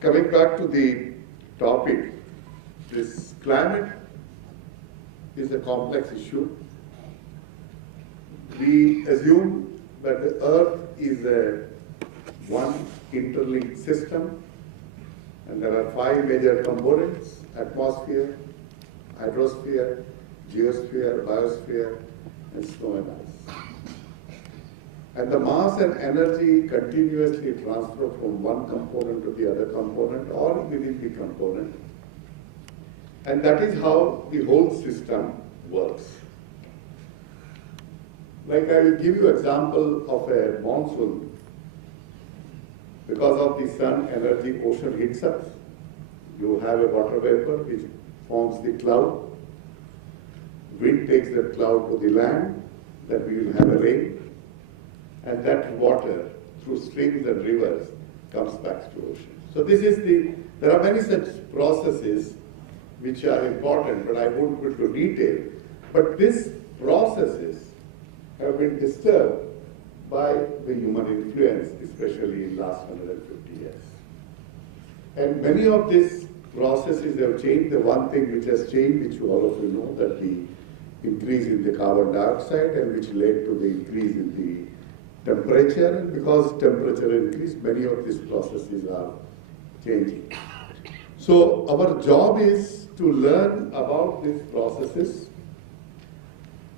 coming back to the topic, this climate is a complex issue. We assume that the Earth is a one interlinked system, and there are 5 major components: atmosphere, hydrosphere, geosphere, biosphere, and snow and ice. And the mass and energy continuously transfer from one component to the other component or within the component. And that is how the whole system works. Like I will give you an example of a monsoon. Because of the sun energy, ocean heats up. You have a water vapor which forms the cloud. Wind takes that cloud to the land, then we will have a rain. And that water, through streams and rivers, comes back to ocean. So this is there are many such processes which are important, but I won't go into detail. But these processes have been disturbed by the human influence, especially in the last 150 years. And many of these processes have changed. The one thing which has changed, which all of you know, that the increase in the carbon dioxide, and which led to the increase in the temperature. And because temperature increased, many of these processes are changing. So our job is to learn about these processes,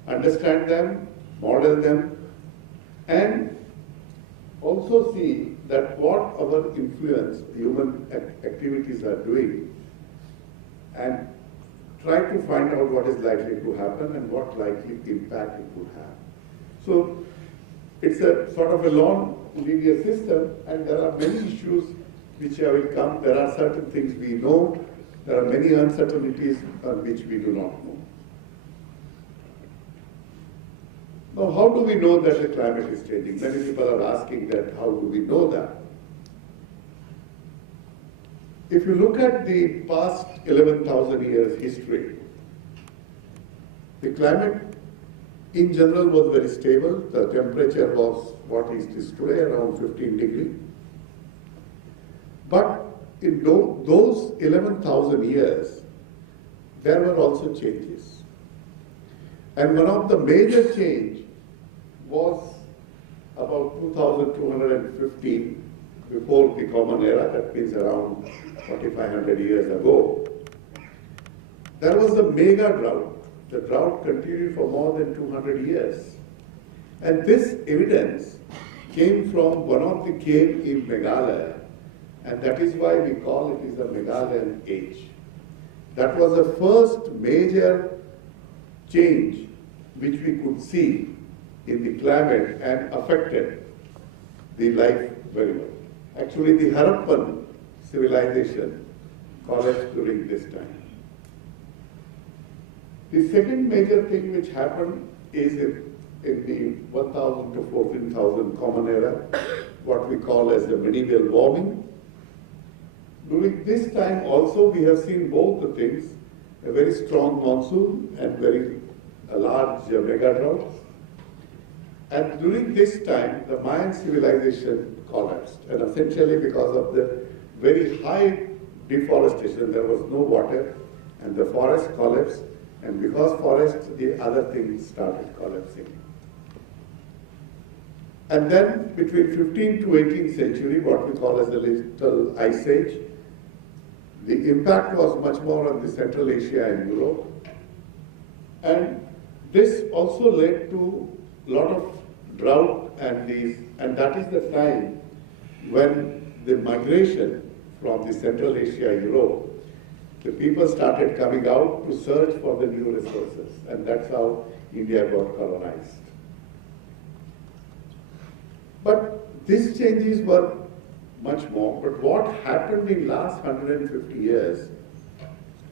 understand them, model them, and also see that what our influence, the human activities are doing, and try to find out what is likely to happen and what likely impact it would have. So it's a sort of a long linear system, and there are many issues which will come. There are certain things we know, there are many uncertainties which we do not know. Now, how do we know that the climate is changing? Many people are asking that, how do we know that? If you look at the past 11,000 years history, the climate in general was very stable. The temperature was what it is today, around 15 degrees. But in those 11,000 years, there were also changes. And one of the major change was about 2215, before the Common Era, that means around 4,500 years ago. There was a mega drought. The drought continued for more than 200 years. And this evidence came from one of the caves in Meghalaya, and that is why we call it is the Meghalayan age. That was the first major change which we could see in the climate and affected the life very well. Actually, the Harappan civilization collapsed during this time. The second major thing which happened is in the 1,000 to 14,000 Common Era, what we call as the medieval warming. During this time also we have seen both the things, a very strong monsoon and a large mega drought. And during this time, the Mayan civilization collapsed, and essentially because of the very high deforestation, there was no water, and the forest collapsed, and because forest, the other things started collapsing. And then between 15th to 18th century, what we call as the Little Ice Age, the impact was much more on the Central Asia and Europe. And this also led to a lot of drought, and that is the time when the migration from the Central Asia, Europe, the people started coming out to search for the new resources, and that's how India got colonized. But these changes were much more, but what happened in last 150 years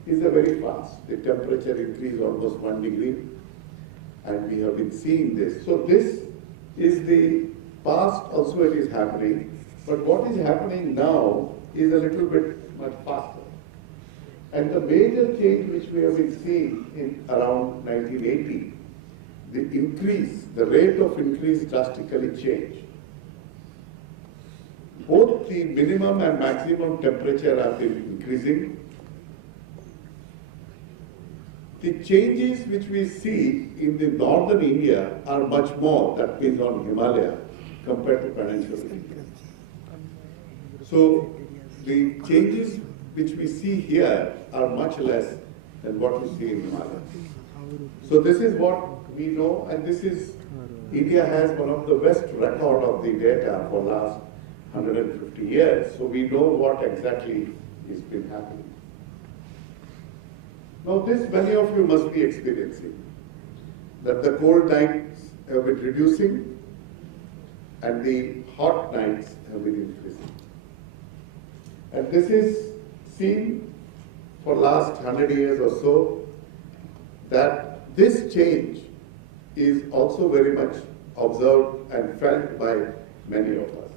is a very fast. The temperature increased almost 1 degree, and we have been seeing this. So this is the past, also it is happening, but what is happening now is a little bit much faster. And the major change which we have been seeing in around 1980, the rate of increase drastically changed. Both the minimum and maximum temperature have been increasing. The changes which we see in the northern India are much more, that means on Himalaya, compared to peninsular India. So the changes which we see here are much less than what we see in Himalaya. So this is what we know, and this is, India has one of the best record of the data for last 150 years, so we know what exactly has been happening. Now this many of you must be experiencing, that the cold nights have been reducing and the hot nights have been increasing. And this is seen for last 100 years or so, that this change is also very much observed and felt by many of us.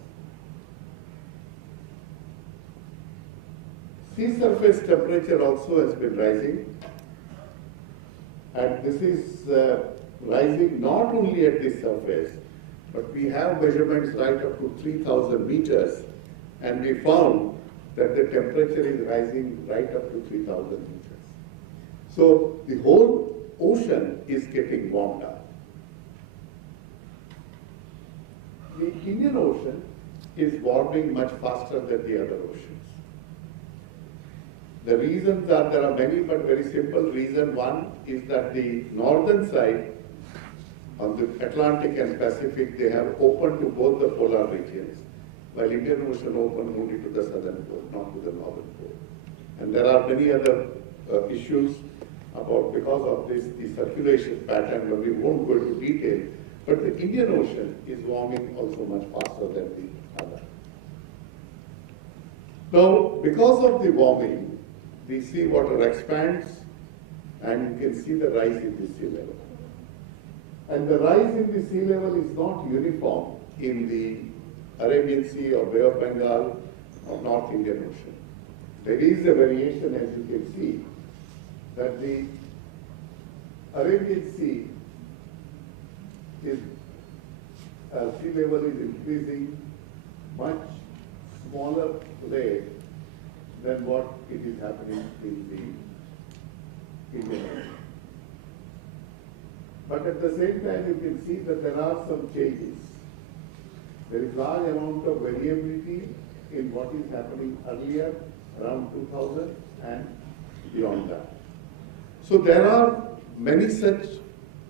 sea surface temperature also has been rising, and this is rising not only at the surface, but we have measurements right up to 3,000 meters, and we found that the temperature is rising right up to 3,000 meters. So the whole ocean is getting warmed up. The Indian Ocean is warming much faster than the other oceans. The reasons are, there are many, but very simple. Reason one is that the northern side, on the Atlantic and Pacific, they have opened to both the polar regions, while Indian Ocean opened only to the southern pole, not to the northern pole. And there are many other issues about, because of this, the circulation pattern, but we won't go into detail. But the Indian Ocean is warming also much faster than the other. Now, because of the warming, the seawater expands, and you can see the rise in the sea level. And the rise in the sea level is not uniform in the Arabian Sea or Bay of Bengal or North Indian Ocean. There is a variation, as you can see, that the Arabian Sea is, sea level is increasing much smaller today than what it is happening in the Indian Ocean. But at the same time, you can see that there are some changes. There is large amount of variability in what is happening earlier, around 2000 and beyond that. So there are many such,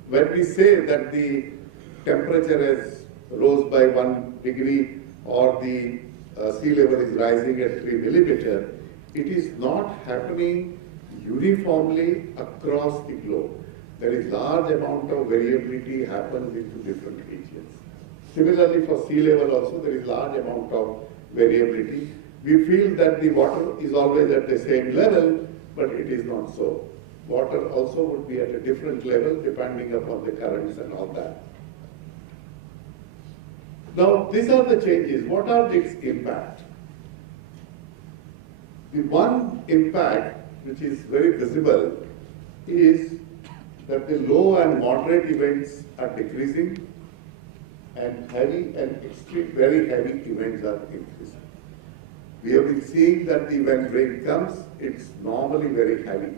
when we say that the temperature has rose by 1 degree or the sea level is rising at 3 millimeter, it is not happening uniformly across the globe. There is large amount of variability happens into different regions. Similarly, for sea level also, there is large amount of variability. We feel that the water is always at the same level, but it is not so. Water also would be at a different level depending upon the currents and all that. Now, these are the changes. What are its impact? The one impact which is very visible is that the low and moderate events are decreasing, and heavy and extreme, very heavy events are increasing. We have been seeing that when rain comes, it's normally very heavy,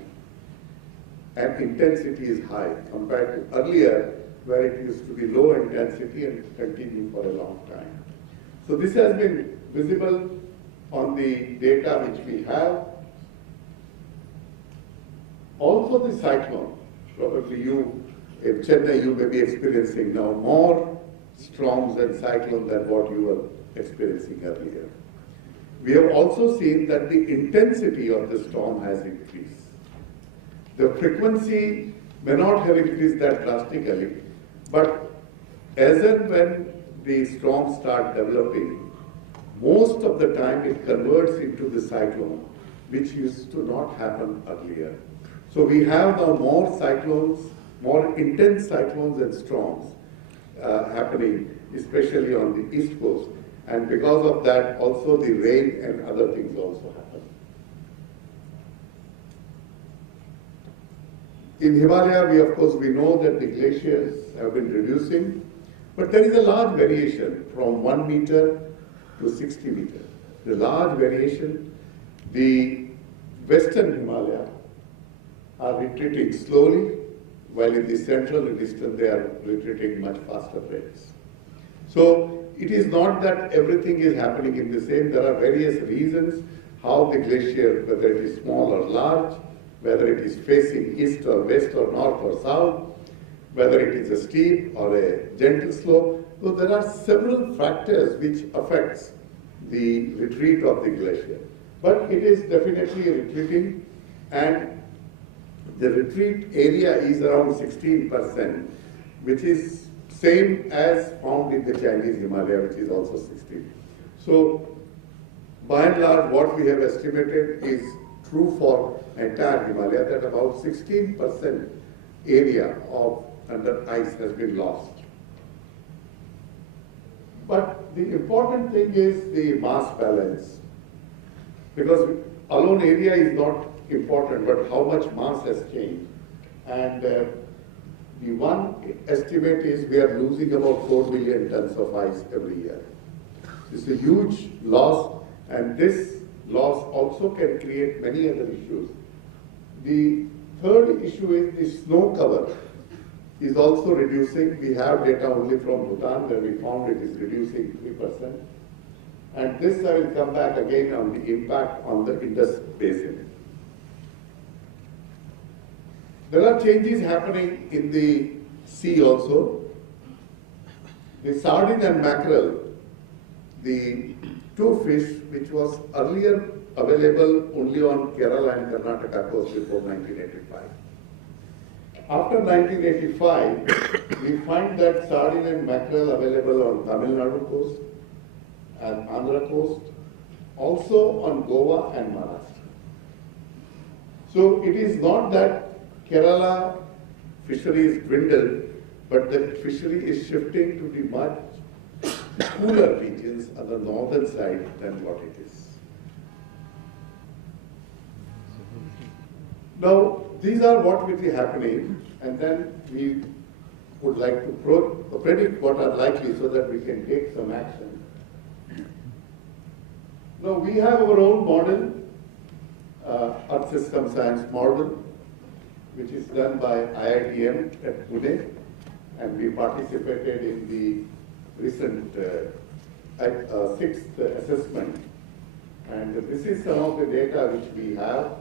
and intensity is high compared to earlier, where it used to be low intensity and continue for a long time. So this has been visible on the data which we have. Also the cyclone, probably you, in Chennai, you may be experiencing now more storms and cyclones than what you were experiencing earlier. We have also seen that the intensity of the storm has increased. The frequency may not have increased that drastically, but as and when the storms start developing, most of the time it converts into the cyclone, which used to not happen earlier. So we have now more cyclones, more intense cyclones and storms happening, especially on the east coast. And because of that, also the rain and other things also happen. In Himalaya, of course, we know that the glaciers have been reducing, but there is a large variation from 1 meter to 60 meters. The large variation, the western Himalaya are retreating slowly, while in the central and eastern they are retreating much faster rates. So it is not that everything is happening in the same. There are various reasons how the glacier, whether it is small or large, whether it is facing east or west or north or south, whether it is a steep or a gentle slope. So there are several factors which affects the retreat of the glacier. But it is definitely retreating, and the retreat area is around 16%, which is same as found in the Chinese Himalaya, which is also 16. So by and large, what we have estimated is true for entire Himalaya, that about 16% area of under ice has been lost. But the important thing is the mass balance, because alone area is not important, but how much mass has changed. And the one estimate is we are losing about 4 million tons of ice every year. It's a huge loss, and this loss also can create many other issues. The third issue is the snow cover is also reducing. We have data only from Bhutan where we found it is reducing 3%. And this I will come back again on the impact on the Indus Basin. There are changes happening in the sea also. The sardine and mackerel, the two fish which was earlier available only on Kerala and Karnataka coast before 1985. After 1985, we find that sardine and mackerel available on Tamil Nadu coast and Andhra coast, also on Goa and Maharashtra. So it is not that Kerala fishery is dwindled, but the fishery is shifting to the much cooler regions on the northern side than what it is. Now, these are what will be happening, and then we would like to predict what are likely so that we can take some action. Now, we have our own model, Earth System Science model, which is done by IITM at Pune, and we participated in the recent 6th assessment. And this is some of the data which we have.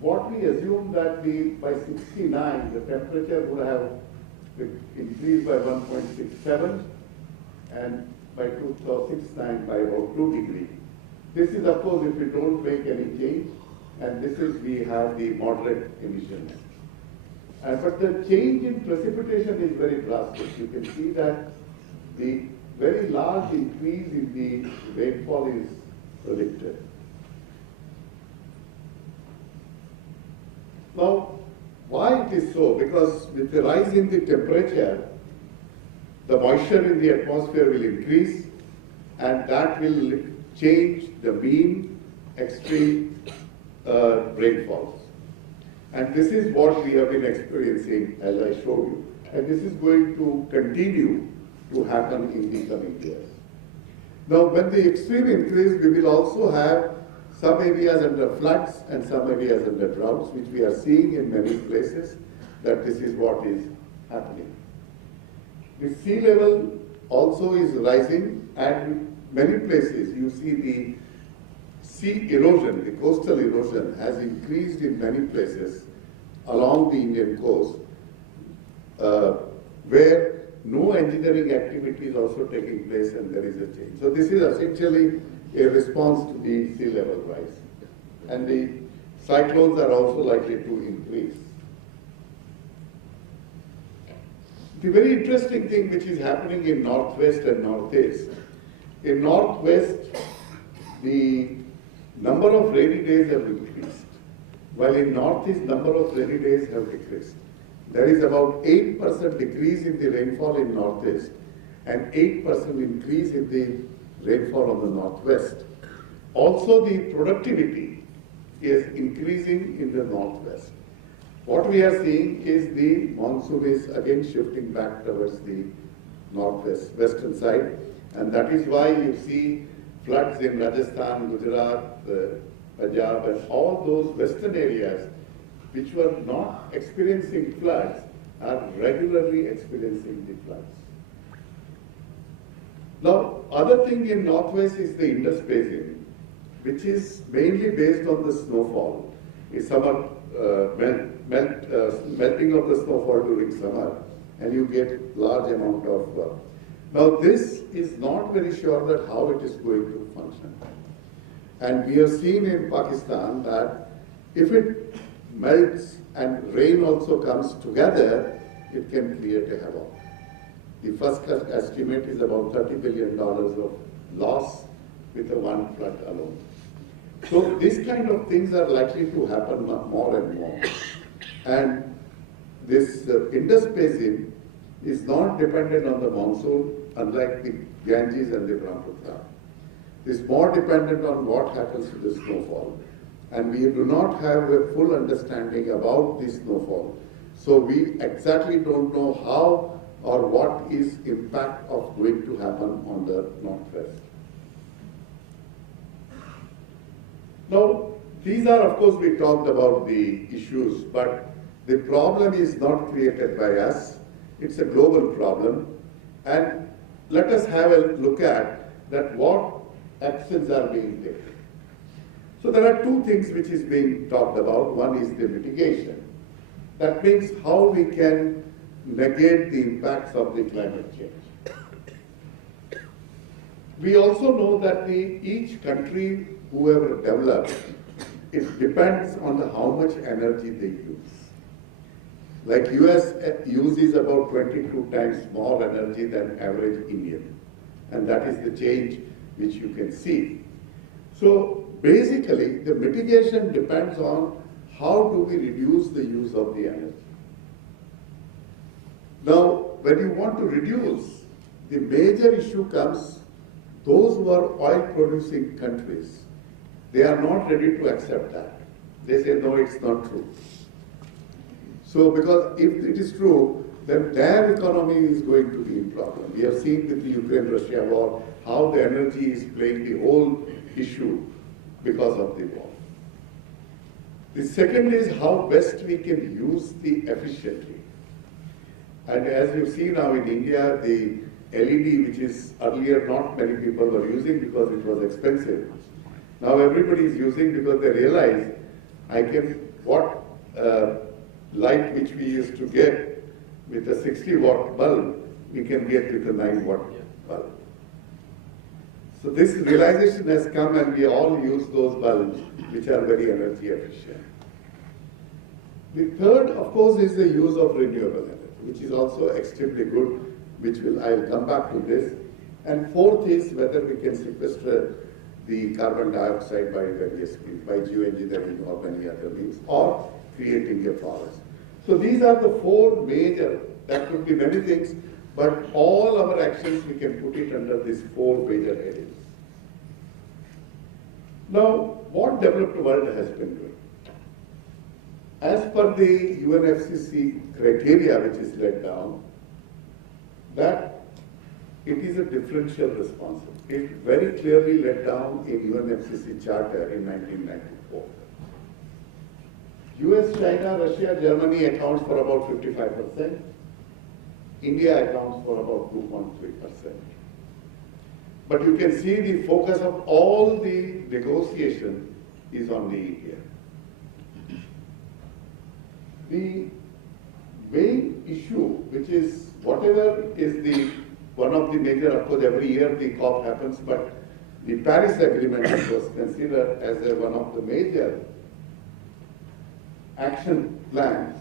What we assume that by 69, the temperature would have increased by 1.67, and by 2069 by about 2 degrees. This is, of course, if we don't make any change, and this is, we have the moderate emissions. But the change in precipitation is very drastic. You can see that the very large increase in the rainfall is predicted. Now, why it is so? Because with the rise in the temperature, the moisture in the atmosphere will increase, and that will change the mean extreme rainfalls. And this is what we have been experiencing, as I showed you. And this is going to continue to happen in the coming years. Now, when the extreme increase, we will also have some areas under floods and some areas under droughts, which we are seeing in many places, that this is what is happening. The sea level also is rising, and in many places you see the sea erosion, the coastal erosion has increased in many places along the Indian coast, where no engineering activity is also taking place and there is a change. So this is essentially a response to the sea level rise. And the cyclones are also likely to increase. The very interesting thing which is happening in northwest and northeast. In northwest, the number of rainy days have increased, while in northeast, number of rainy days have decreased. There is about 8% decrease in the rainfall in northeast and 8% increase in the rainfall on the northwest. Also, the productivity is increasing in the northwest. What we are seeing is the monsoon is again shifting back towards the northwest, western side, and that is why you see floods in Rajasthan, Gujarat, Punjab, and all those western areas which were not experiencing floods are regularly experiencing the floods. Now, other thing in northwest is the Indus Basin, which is mainly based on the snowfall. It's summer melting of the snowfall during summer, and you get large amount of. Now, this is not very sure that how it is going to function. And we have seen in Pakistan that if it melts and rain also comes together, it can create a havoc. The first estimate is about $30 billion of loss with a one flood alone. So these kind of things are likely to happen more and more. And this Indus Basin is not dependent on the monsoon, unlike the Ganges and the Brahmaputra. is more dependent on what happens to the snowfall. And we do not have a full understanding about the snowfall. So we exactly don't know how or what is impact of going to happen on the northwest. Now, these are, of course, we talked about the issues, but the problem is not created by us. It's a global problem. And let us have a look at that what actions are being taken. So there are two things which is being talked about. One is the mitigation. That means how we can negate the impacts of the climate change. We also know that each country, whoever develops, it depends on how much energy they use. Like US uses about 22 times more energy than average Indian. And that is the change which you can see. So basically, the mitigation depends on how do we reduce the use of the energy. Now, when you want to reduce, the major issue comes, those who are oil-producing countries, they are not ready to accept that. They say, no, it's not true. So, because if it is true, then their economy is going to be in problem. We have seen with the Ukraine-Russia war, how the energy is playing the whole issue because of the war. The second is how best we can use the efficiently. And as you see now in India, the LED, which is earlier not many people were using because it was expensive. Now everybody is using because they realize what light which we used to get with a 60-watt bulb, we can get with a 9-watt bulb. So this realization has come and we all use those bulbs which are very energy efficient. The third, of course, is the use of renewable energy, which is also extremely good, which I'll come back to this. And fourth is whether we can sequester the carbon dioxide by various means, by geoengineering or many other means, or creating a forest. So these are the four major, that could be many things, but all our actions we can put it under these four major headings. Now, what developed world has been doing? As per the UNFCCC criteria which is laid down, that it is a differential response. It very clearly laid down in UNFCCC Charter in 1994. US, China, Russia, Germany accounts for about 55%. India accounts for about 2.3%. But you can see the focus of all the negotiation is on the India. The main issue, which is whatever is one of the major, of course every year the COP happens, but the Paris Agreement was considered as one of the major action plans.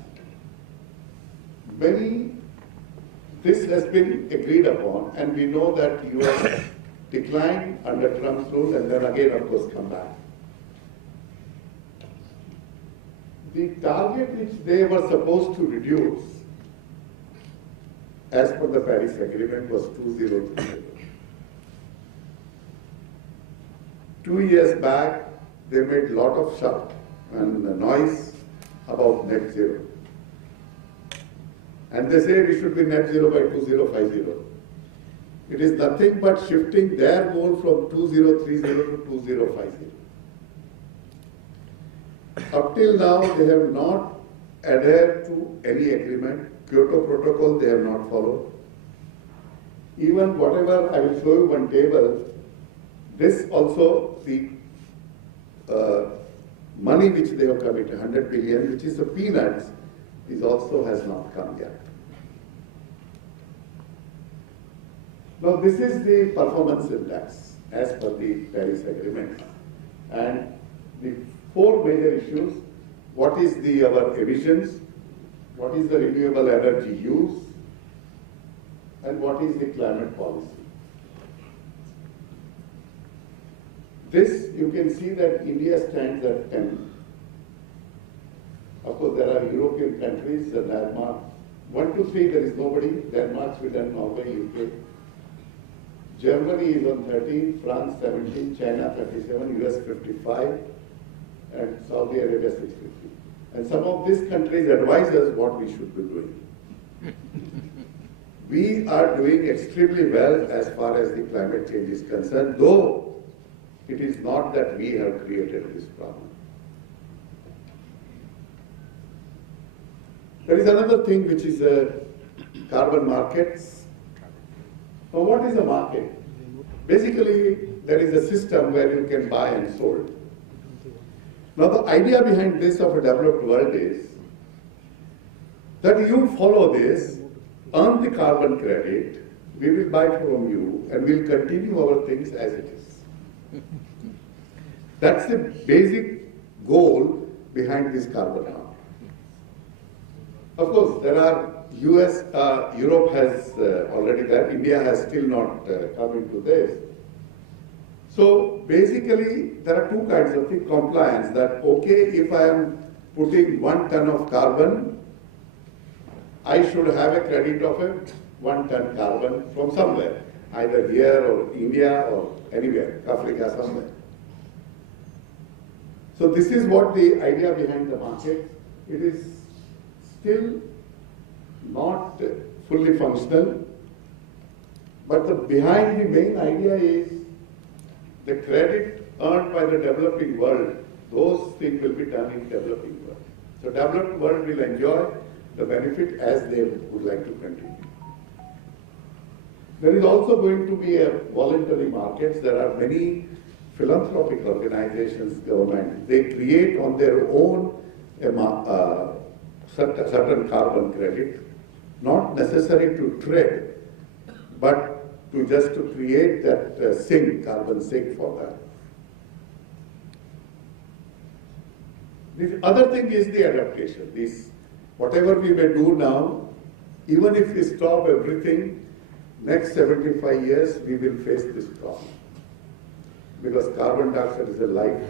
This has been agreed upon, and we know that US declined under Trump's rule and then again, of course, come back. The target which they were supposed to reduce, as per the Paris Agreement, was 2030. 2 years back, they made a lot of shout and noise about net zero. And they say we should be net zero by 2050. It is nothing but shifting their goal from 2030 to 2050. Up till now, they have not adhered to any agreement. Kyoto Protocol, they have not followed. Even whatever, I will show you one table, this also, the money which they have committed, 100 billion, which is the peanuts, is also has not come yet. Now this is the performance index as per the Paris Agreement. And the four major issues, what is our emissions, what is the renewable energy use, and what is the climate policy. This, you can see that India stands at 10. Of course, there are European countries, Denmark. 1 to 3, there is nobody. Denmark, Sweden, Norway, UK. Germany is on 13, France 17, China 37, US 55, and Saudi Arabia 63. And some of these countries advise us what we should be doing. We are doing extremely well as far as the climate change is concerned, though it is not that we have created this problem. There is another thing which is carbon markets. Now what is a market? Basically, there is a system where you can buy and sold. Now the idea behind this of a developed world is that you follow this, earn the carbon credit, we will buy from you and we'll continue our things as it is. That's the basic goal behind this carbon market. Of course, there are Europe has already that, India has still not come into this. So basically, there are two kinds of thing, compliance, that okay, if I am putting 1 ton of carbon, I should have a credit of a 1 ton carbon from somewhere, either here or India or anywhere, Africa, somewhere. So this is what the idea behind the market. It is still not fully functional, but behind the main idea is the credit earned by the developing world, those things will be done in developing world. So developed world will enjoy the benefit as they would like to continue. There is also going to be a voluntary markets. There are many philanthropic organizations, government, they create on their own certain carbon credit, not necessary to trade, but to create that sink, carbon sink for that. The other thing is the adaptation. Whatever we may do now, even if we stop everything, next 75 years we will face this problem. Because carbon dioxide is a life,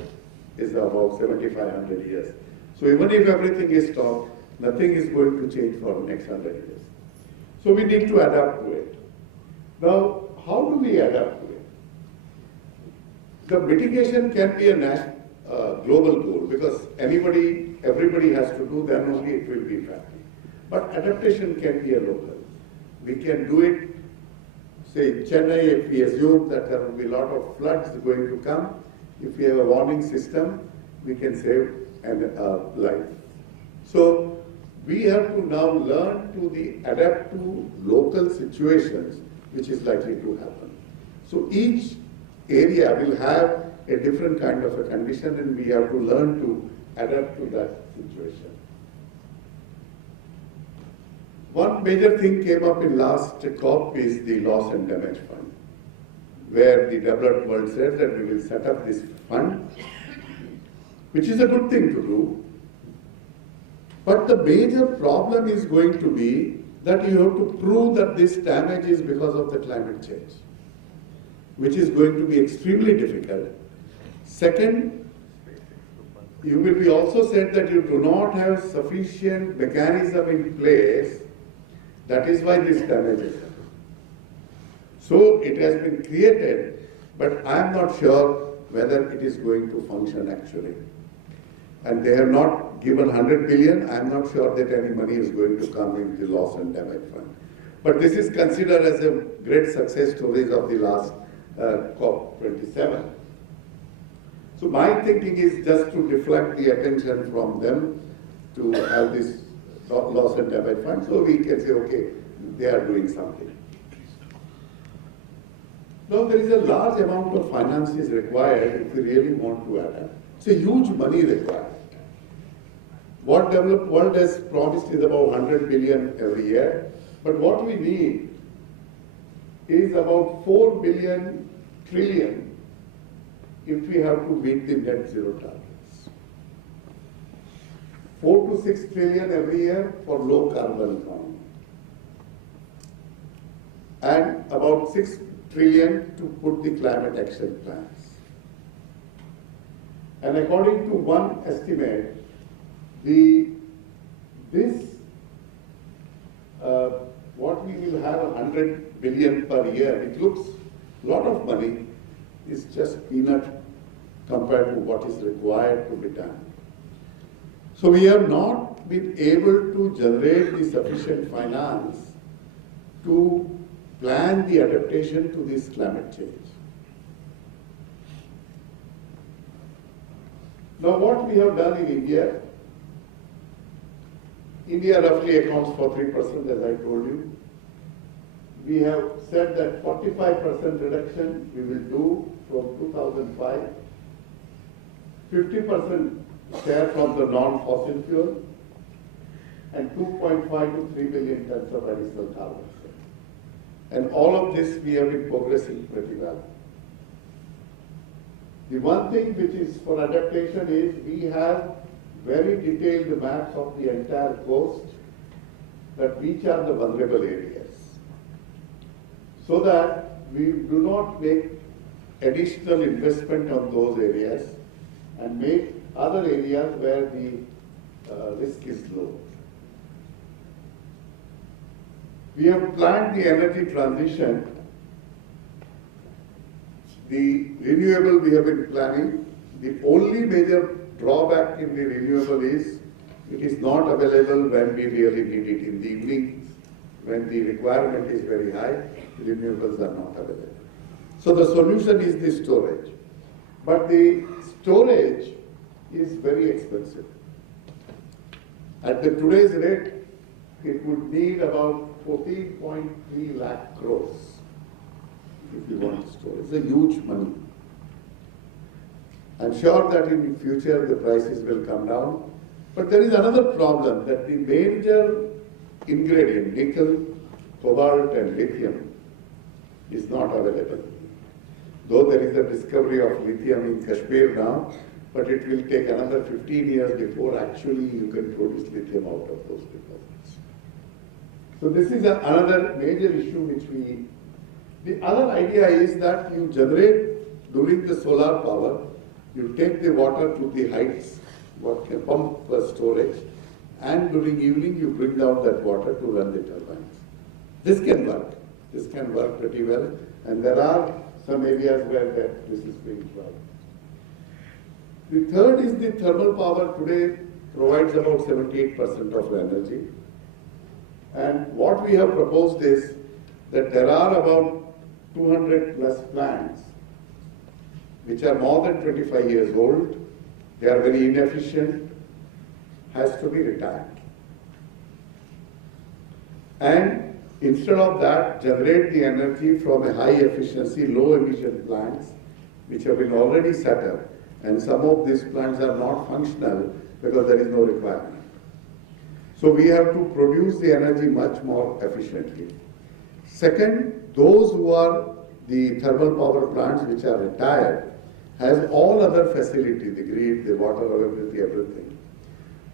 is about 7,500 years. So even if everything is stopped, nothing is going to change for the next 100 years. So we need to adapt to it. Now, how do we adapt to it? The mitigation can be a global goal because everybody has to do, then only it will be effective. But adaptation can be a local. We can do it, say Chennai, if we assume that there will be a lot of floods going to come, if we have a warning system, we can save a life. So we have to now learn to adapt to local situations which is likely to happen. So each area will have a different kind of a condition and we have to learn to adapt to that situation. One major thing came up in last COP is the loss and damage fund, where the developed world said that we will set up this fund, which is a good thing to do. But the major problem is going to be that you have to prove that this damage is because of the climate change, which is going to be extremely difficult. Second, you will be also said that you do not have sufficient mechanism in place. That is why this damage is happening. So it has been created, but I am not sure whether it is going to function actually. And they have not given 100 billion. I am not sure that any money is going to come in the loss and damage fund. But this is considered as a great success stories of the last COP27. So my thinking is just to deflect the attention from them to have this loss and damage fund, so we can say, okay, they are doing something. Now there is a large amount of finance is required if we really want to adapt. It's a huge money required. What developed world has promised is about 100 billion every year, but what we need is about 4 billion trillion if we have to meet the net zero targets. 4 to 6 trillion every year for low carbon economy. And about 6 trillion to put the climate action plans. And according to one estimate, what we will have 100 billion per year, it looks lot of money is just peanut compared to what is required to be done. So we have not been able to generate the sufficient finance to plan the adaptation to this climate change. Now what we have done in India, India roughly accounts for 3%, as I told you. We have said that 45% reduction we will do from 2005, 50% share from the non-fossil fuel, and 2.5 to 3 billion tons of additional carbon. And all of this we have been progressing pretty well. The one thing which is for adaptation is we have very detailed maps of the entire coast that which are the vulnerable areas, so that we do not make additional investment on those areas and make other areas where the risk is low. We have planned the energy transition. The renewable we have been planning. The only major drawback in the renewable is it is not available when we really need it. In the evenings, when the requirement is very high, the renewables are not available. So the solution is the storage. But the storage is very expensive. At the today's rate, it would need about 14.3 lakh crores if you want to store. It's a huge money. I'm sure that in the future the prices will come down. But there is another problem, that the major ingredient, nickel, cobalt and lithium, is not available. Though there is a discovery of lithium in Kashmir now, but it will take another 15 years before actually you can produce lithium out of those deposits. So this is another major issue which we... The other idea is that you generate during the solar power, you take the water to the heights, what can pump storage, and during evening you bring down that water to run the turbines. This can work. This can work pretty well, and there are some areas where this is being tried. The third is the thermal power today provides about 78% of the energy. And what we have proposed is that there are about 200 plus plants which are more than 25 years old. They are very inefficient, has to be retired. And instead of that, generate the energy from a high efficiency, low emission plants which have been already set up. And some of these plants are not functional because there is no requirement. So we have to produce the energy much more efficiently. Second, those who are the thermal power plants which are retired has all other facility, the grid, the water availability, everything.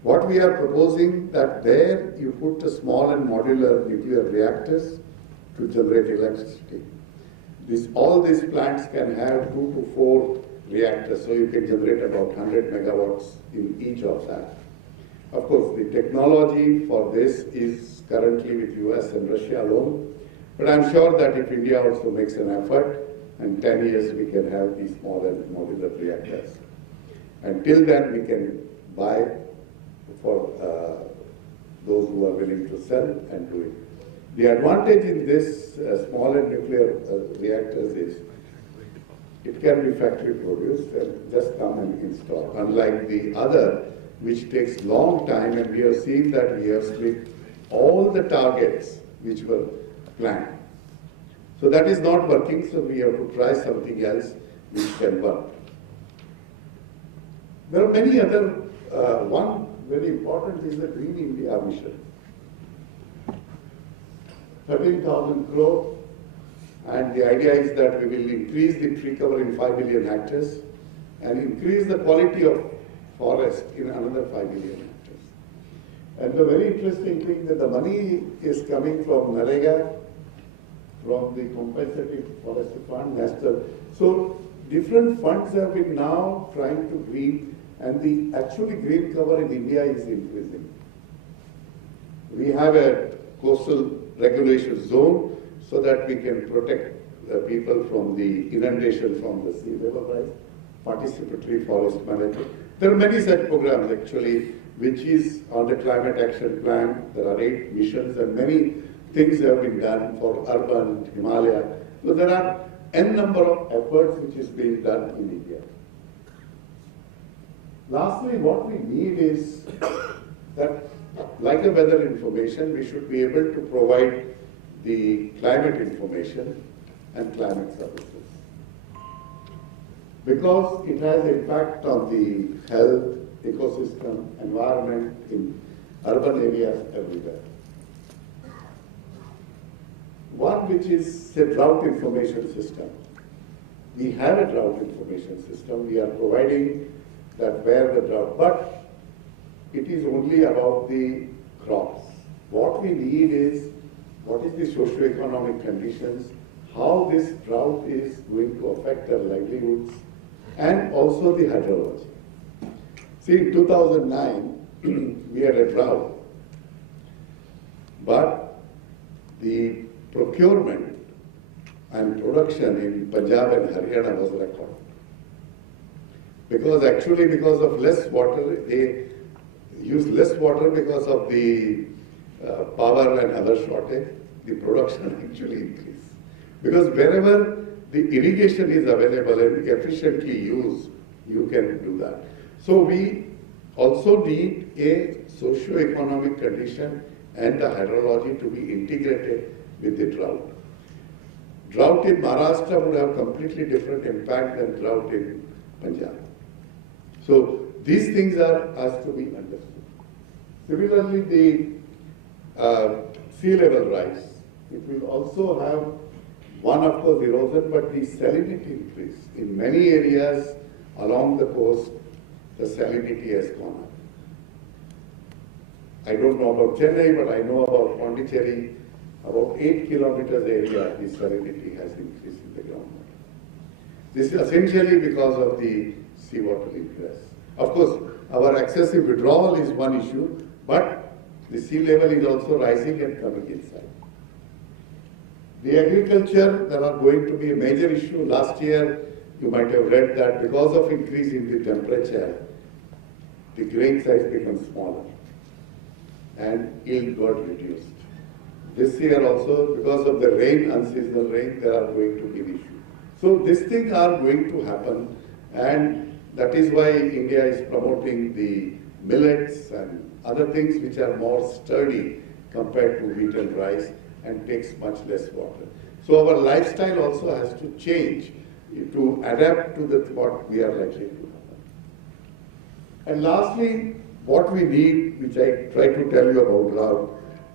What we are proposing that there you put a small and modular nuclear reactors to generate electricity. All these plants can have 2 to 4 reactors, so you can generate about 100 megawatts in each of that. Of course, the technology for this is currently with US and Russia alone, but I'm sure that if India also makes an effort, in 10 years we can have these small and modular reactors. Until then, we can buy for those who are willing to sell and do it. The advantage in this small and nuclear reactors is it can be factory produced and just come and install. Unlike the other, which takes long time, and we have seen that we have split all the targets which were planned. So that is not working, so we have to try something else which can work. There are many other, one very important is the Green India mission. 13,000 crore, and the idea is that we will increase the tree cover in 5 billion hectares and increase the quality of forest in another 5 billion hectares. And the very interesting thing that the money is coming from NREGA, from the compensated forest fund, national. So different funds have been now trying to green, and the actually green cover in India is increasing. We have a coastal regulation zone so that we can protect people from the inundation from the sea level rise, participatory forest management. There are many such programs actually, which is on the climate action plan. There are 8 missions and many things have been done for urban Himalaya. So there are n number of efforts which is being done in India. Lastly, what we need is that, like a weather information, we should be able to provide the climate information and climate services. Because it has impact on the health, ecosystem, environment in urban areas everywhere. One which is a drought information system. We have a drought information system. We are providing that where the drought, but it is only about the crops. What we need is what is the socio-economic conditions, how this drought is going to affect their livelihoods, and also the hydrology. See, in 2009, we had a drought, but the procurement and production in Punjab and Haryana was recorded. Because actually, because of less water, they use less water because of the power and other shortage, the production actually increased. Because wherever the irrigation is available and efficiently used, you can do that. So we also need a socio-economic condition and the hydrology to be integrated with the drought. Drought in Maharashtra would have completely different impact than drought in Punjab. So these things has to be understood. Similarly, the sea level rise, it will also have one, of course, erosion, but the salinity increase. In many areas along the coast, the salinity has gone up. I don't know about Chennai, but I know about Pondicherry. About 8 kilometers area, the salinity has increased in the groundwater. This is essentially because of the seawater ingress. Of course, our excessive withdrawal is one issue, but the sea level is also rising and coming inside. The agriculture, there are going to be a major issue. Last year, you might have read that because of increase in the temperature, the grain size becomes smaller and yield got reduced. This year also, because of the rain, unseasonal rain, there are going to be issues. So these things are going to happen, and that is why India is promoting the millets and other things which are more sturdy compared to wheat and rice and takes much less water. So our lifestyle also has to change to adapt to what we are likely to happen. And lastly, what we need, which I try to tell you about now,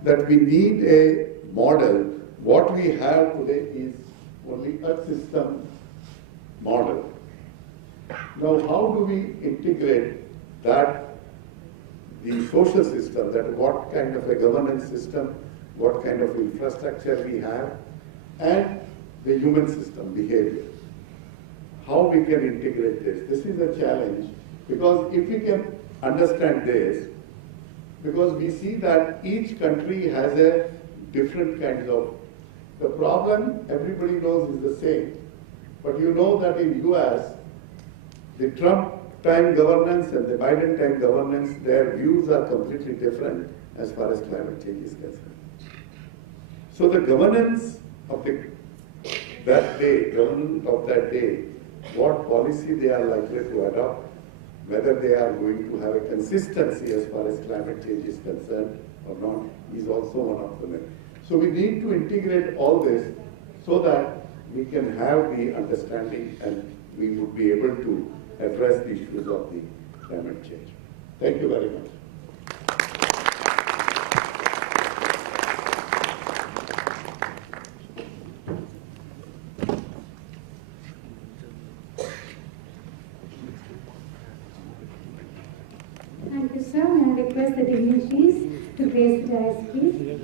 that we need a model. What we have today is only Earth system model. Now, how do we integrate that, the social system, that what kind of a governance system, what kind of infrastructure we have, and the human system behavior. How we can integrate this. This is a challenge, because if we can understand this, because we see that each country has a different kinds of, the problem everybody knows is the same. But you know that in US, the Trump time governance and the Biden time governance, their views are completely different as far as climate change is concerned. So the governance of that day, what policy they are likely to adopt, whether they are going to have a consistency as far as climate change is concerned or not, is also one of them. So we need to integrate all this so that we can have the understanding and we would be able to address the issues of the climate change. Thank you very much. Thank you, sir. May I request the dignitaries to grace the dais, please.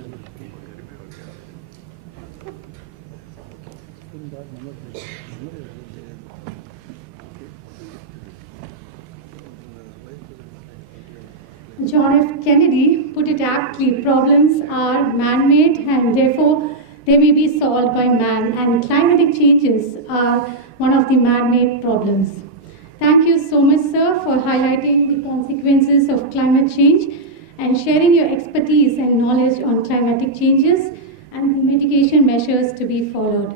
John F. Kennedy put it aptly, problems are man-made and therefore they may be solved by man, and climatic changes are one of the man-made problems. Thank you so much, sir, for highlighting the consequences of climate change and sharing your expertise and knowledge on climatic changes and the mitigation measures to be followed.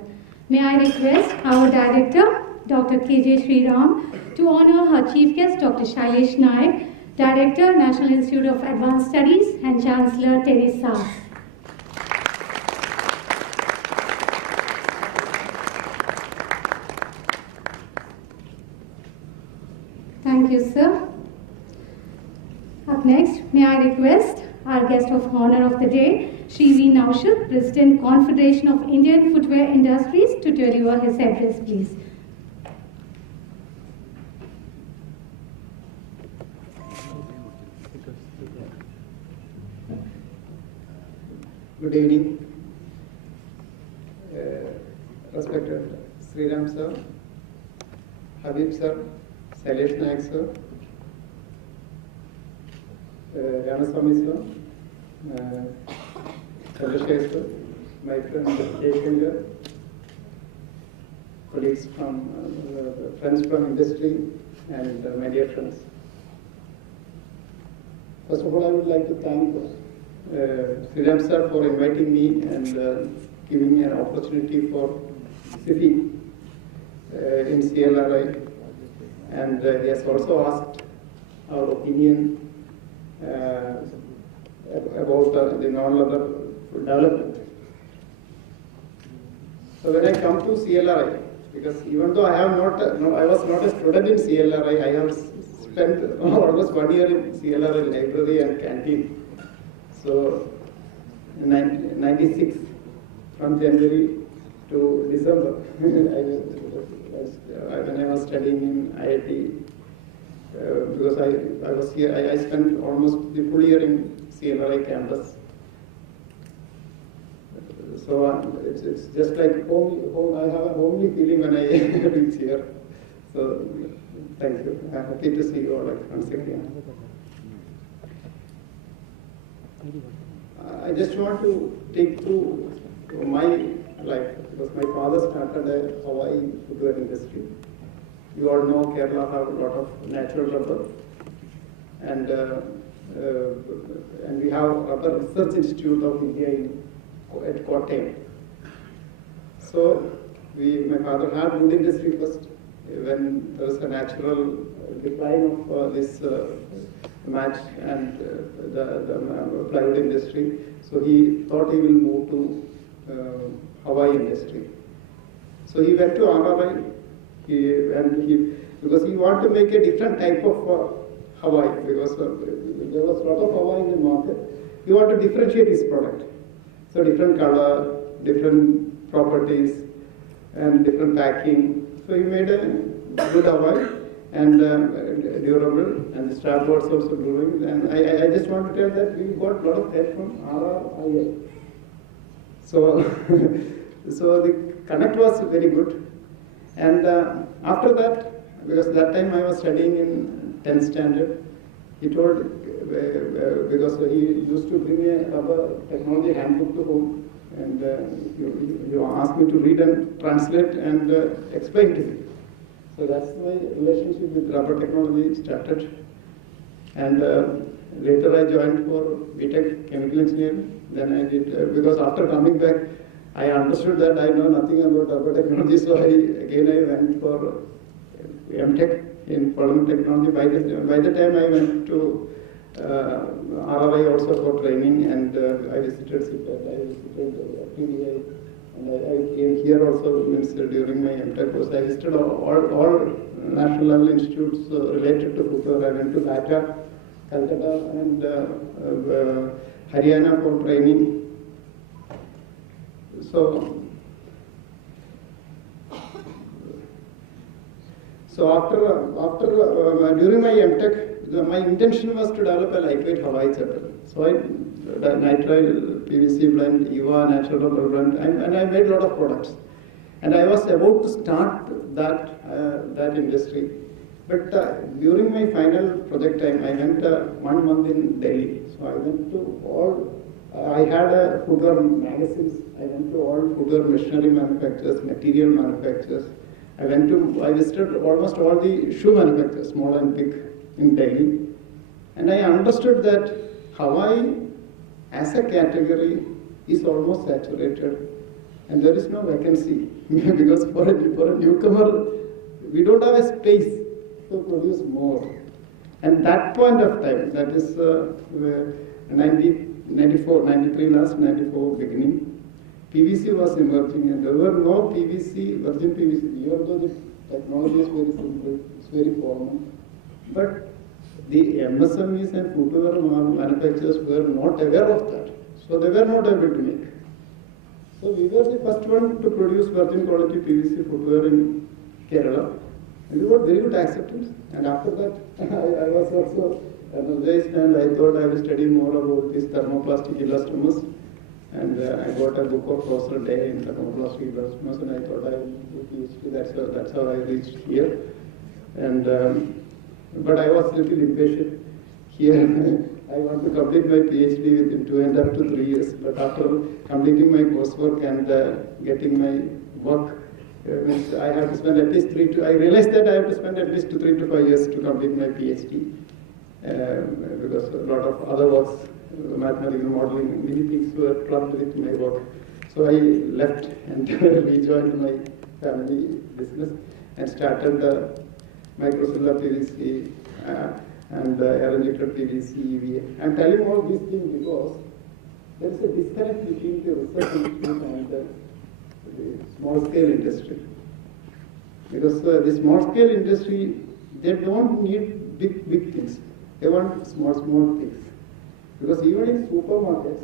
May I request our director, Dr. KJ Sriram, to honor her chief guest, Dr. Shailesh Naik, Director, National Institute of Advanced Studies, and Chancellor Teresa. Thank you, sir. Up next, may I request our guest of honor of the day, Shri V. Naushad, President, Confederation of Indian Footwear Industries, to deliver his address, please. Good evening. Respected Sriram sir, Habib sir, Shailesh Naik sir, Ramaswamy sir, Chandrasekhar sir, my friend Keshankar, colleagues from friends from industry, and my dear friends. First of all, I would like to thank Sriram sir for inviting me and giving me an opportunity for speaking in CLRI, and he has also asked our opinion about the non-leather development. So when I come to CLRI, because even though I was not a student in CLRI, I have spent almost 1 year in CLRI library and canteen. So, in 96, from January to December, when I was studying in IIT, because I was here, I spent almost the full year in CLRI campus. So it's just like home. I have a homely feeling when I reach here. So thank you. I'm happy to see you all once again. I just want to take through my life, because my father started a Hawaii footwear industry. You all know Kerala have a lot of natural rubber, and we have Rubber Research Institute of India at Kottayam. So my father had wood industry first. When there was a natural decline of this match and the plywood industry, so he thought he will move to Hawaii industry. So he went to RRI, because he wanted to make a different type of Hawaii, because there was a lot of Hawaii in the market. He wanted to differentiate his product. So different color, different properties, and different packing. So he made a good Hawaii and durable, and the strap was also growing. And I just want to tell that we got a lot of help from RRIA. So, so the connect was very good. And after that, because that time I was studying in 10th standard, he told, because he used to bring a rubber technology handbook to home, and you asked me to read and translate and explain to me. So that's my relationship with rubber technology started. And later I joined for BTech Chemical Engineering. Then I did, because after coming back, I understood that I know nothing about rubber technology, so I went for MTech in polymer technology. By the time I went to RRI also for training, and I visited CPAT, I visited PDI, and I came here also during my MTech course. I visited all national level institutes related to footwear. I went to Dhaka, Calcutta, and Haryana for training. So after during my MTech, my intention was to develop a lightweight Hawaii chapel. So I nitrile, PVC blend, EVA, natural rubber blend, and I made a lot of products. And I was about to start that industry. But during my final project time, I went 1 month in Delhi. So I went to all I had a footwear magazines. I went to all footwear machinery manufacturers, material manufacturers. I visited almost all the shoe manufacturers, small and big, in Delhi. And I understood that Hawaii as a category is almost saturated and there is no vacancy because for a newcomer, we don't have a space to produce more. And that point of time, that is 94, 93 last, 94 beginning, PVC was emerging and there were no PVC, virgin PVC, even though the technology is very simple, it's very common. But the MSMEs and footwear manufacturers were not aware of that. So they were not able to make. So we were the first one to produce virgin quality PVC footwear in Kerala. And we got very good acceptance. And after that, I was also energized and I thought I will study more about these thermoplastic elastomers. And I got a book of Professor Day in thermoplastic elastomers and I thought I will do PhD. That's how I reached here. And but I was a little impatient. Here, I want to complete my PhD within 2.5 to 3 years. But after completing my coursework and getting my work, means I have to spend at least I realized that I have to spend at least 3 to 5 years to complete my PhD. Because a lot of other works, mathematical modeling, many things were clubbed with my work. So I left and rejoined my family business and started the microcellular PVC and air-injected PVC EVA. I'm telling all these things because there is a disconnect between the research institute and the small-scale industry. Because the small-scale industry, they don't need big things. They want small things. Because even in supermarkets,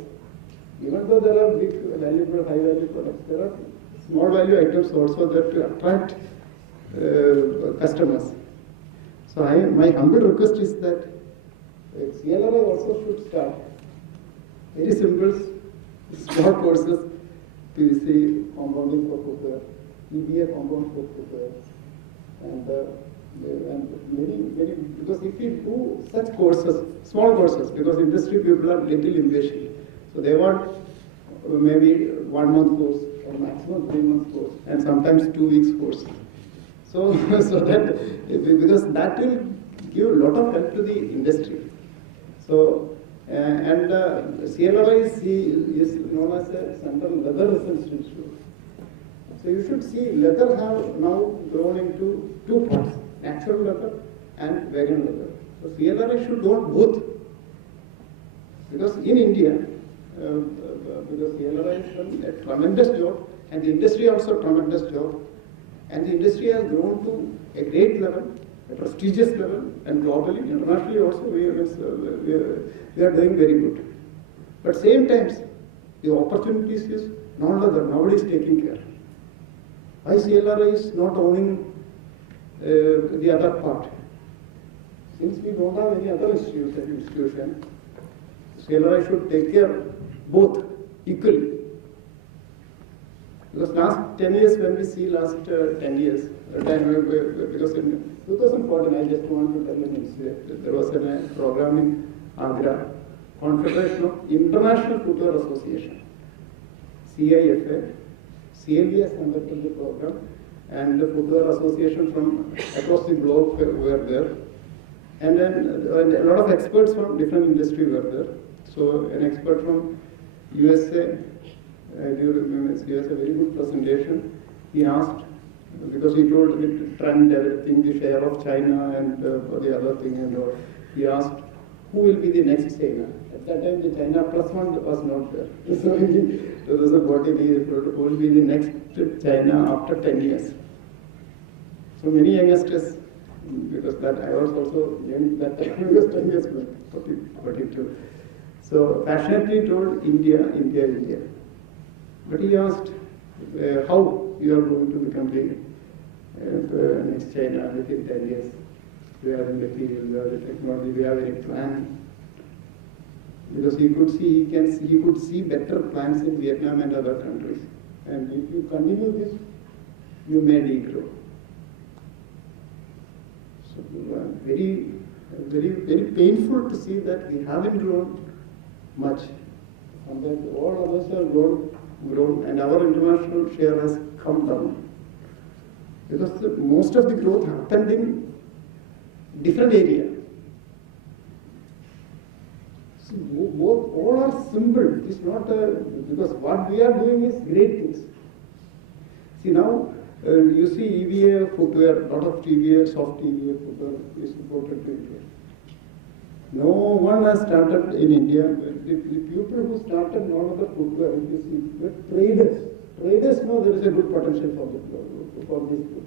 even though there are big valuable, high-value products, there are small-value items also that attract customers. So my humble request is that CLRI also should start very simple, small courses, PVC compounding for footwear, EVA compound for footwear, and many, because if we do such courses, small courses, because industry people are little impatient, so they want maybe 1 month course or maximum 3 months course, and sometimes 2 weeks course. So that, because that will give a lot of help to the industry. So, and CLRI is known as a Central Leather Research Institute. So you should see leather have now grown into 2 parts, natural leather and vegan leather. So CLRI should own both. Because in India, because CLRI has done a tremendous job and the industry also a tremendous job. And the industry has grown to a great level, a prestigious level, and globally, internationally also, we are doing very good. But same times, the opportunities is not leather, nobody is taking care. Why CLRI is not owning the other part? Since we don't have any other institution, CLRI should take care both equally. Because last 10 years, when we see last 10 years, because in 2014, I just want to tell you, there was a program in Agra, Confederation of International Footwear Association, CIFA, CLB has conducted the program, and the Footwear Association from across the globe were there. And then a lot of experts from different industry were there. So an expert from USA, I do remember, he has a very good presentation. He asked, because he told the trend, everything, the share of China and the other thing and all. He asked, who will be the next China? At that time, the China +1 was not there. So in 2014, he told, who will be the next China after 10 years? So many youngsters, because that I was also young that time, because 10 years back, 42. So passionately told India, India, India. But he asked how you are going to become the next China within 10 years. We have the material, we have the technology, we have any plan. Because he could see, he could see better plans in Vietnam and other countries. And if you continue this, you may degrow. So very painful to see that we haven't grown much compared to all others have grown, and our international share has come down. Because most of the growth happened in different areas. So all are simple. It's not because what we are doing is great things. See now, you see EVA footwear, lot of EVA, soft EVA footwear is imported to India. No one has started in India. The people who started all of the footwear, you see, were traders. Traders know there is a good potential for this good.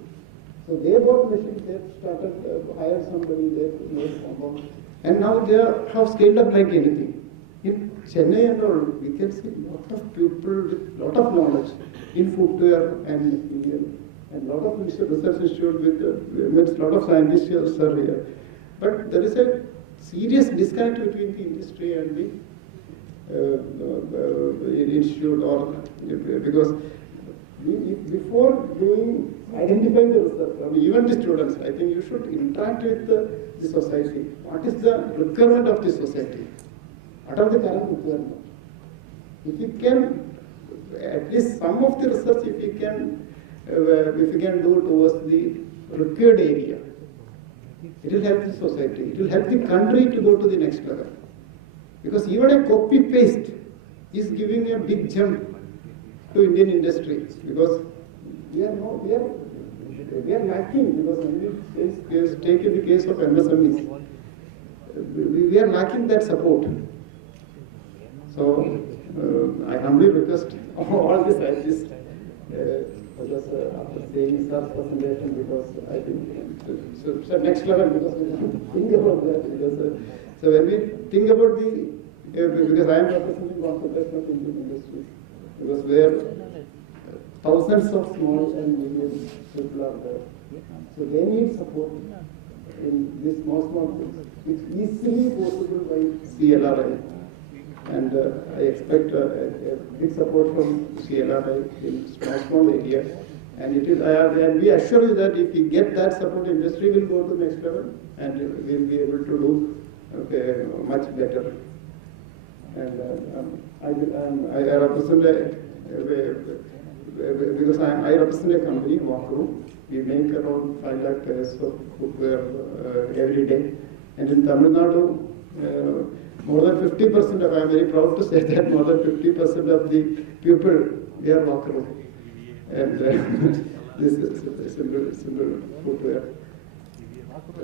So they bought machines, they started, hired somebody, they made compound. And now they have scaled up like anything. In Chennai and all, we can see a lot of people with lot of knowledge in footwear and material. And lot of research institute with lot of scientists are here. But there is a serious disconnect between the industry and the institute, or because before identifying the research, even the students, I think you should interact with the society. What is the requirement of the society? What are the current requirements? If you can, at least some of the research, if you can do towards the required area, it will help the society. It will help the country to go to the next level. Because even a copy paste is giving a big jump to Indian industry. Because we are lacking. Because when we take in the case of MSMEs, we are lacking that support. So I humbly request all the scientists. Just after saying sir's presentation, because I think so next level, because we have to think about that. Because so when we think about because I am representing concentration of Indian industries, because where thousands of small and medium people are there, so they need support in these small things. It's easily possible by CLRI. And I expect a big support from CLRI in small area. And it is, and we assure you that if we get that support, industry will go to the next level and we will be able to do much better. And I represent because I represent a company, Walkthrough. We make around 5 lakh pairs of footwear every day. And in Tamil Nadu, more than 50% of, I am very proud to say that more than 50% of the people, they are Walkthrough. And this is simple footwear.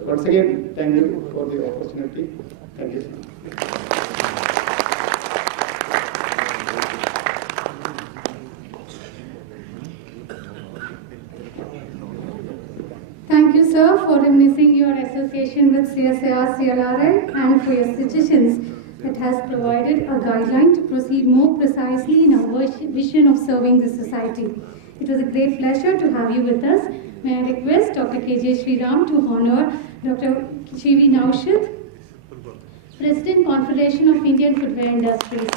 Once again, thank you for the opportunity. Thank you. Thank you, sir, for reminiscing your association with CSIR-CLRI and for your suggestions that has provided a guideline to proceed more precisely in our vision of serving the society. It was a great pleasure to have you with us. May I request Dr. KJ Sriram to honor Dr. Chivi Naushad, President, Confederation of Indian Footwear Industries.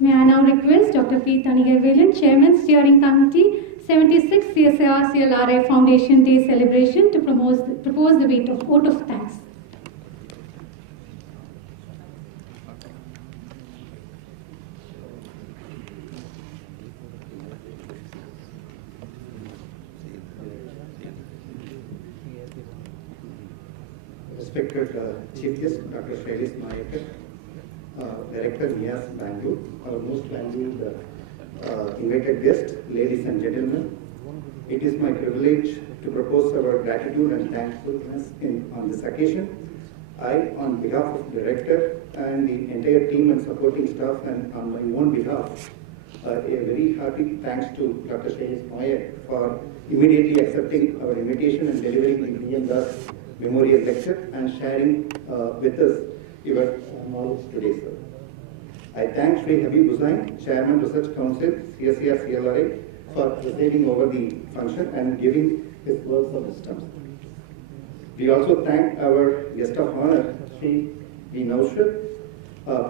May I now request Dr. P. Thanigarvelan, Chairman, Steering Committee, 76th CSIR-CLRI Foundation Day Celebration, to propose the vote of thanks. Respected Chief Guest, Dr. Shailesh Nayakar, Director NIAS Bangalore, our most valued invited guests, ladies and gentlemen. It is my privilege to propose our gratitude and thankfulness on this occasion. I, on behalf of the Director and the entire team and supporting staff, and on my own behalf, a very hearty thanks to Dr. Shailesh Nayakar for immediately accepting our invitation and delivering the B.M. Das Memorial Lecture and sharing with us your knowledge today, sir. I thank Sri Habib Hussain, Chairman Research Council, CSIR-CLRI, for presiding over the function and giving his words of wisdom. We also thank our guest of honor, Sri B. Naushad,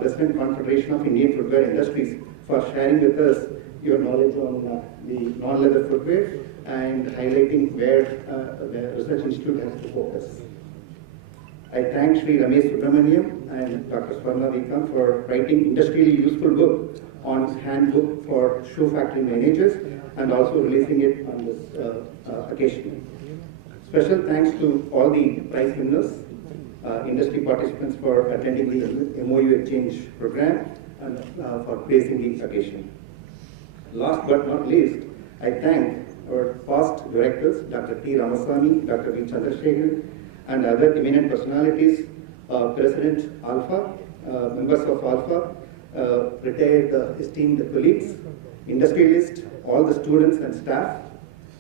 President, Confederation of Indian Footwear Industries, for sharing with us your knowledge on the non-leather footwear and highlighting where the Research Institute has to focus. I thank Sri Ramesh Subramaniam and Dr. Swarna Vikam for writing industrially useful book on handbook for shoe factory managers and also releasing it on this occasion. Special thanks to all the prize winners, industry participants for attending the MOU exchange program and for placing the occasion. Last but not least, I thank our past directors, Dr. T. Ramaswamy, Dr. V. Chandrasekharan, and other eminent personalities, President Alpha, members of Alpha, retired esteemed colleagues, industrialists, all the students and staff,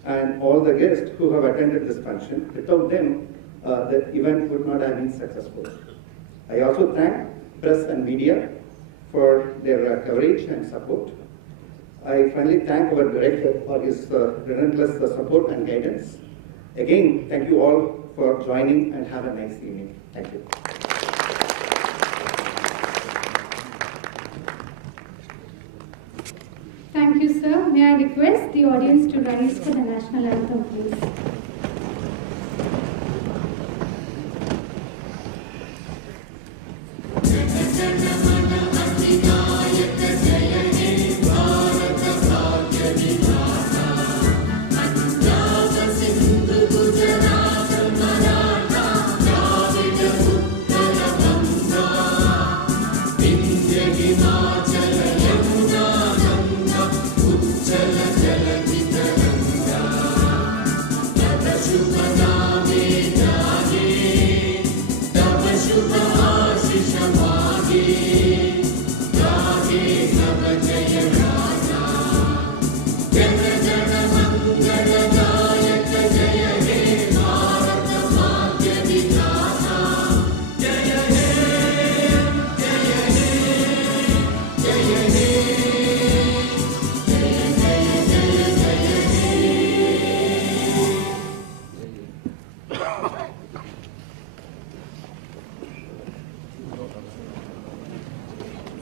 and all the guests who have attended this function. Without them, the event would not have been successful. I also thank press and media for their coverage and support. I finally thank our director for his relentless support and guidance. Again, thank you all for joining and have a nice evening. Thank you. Thank you, sir. May I request the audience to rise for the national anthem, please.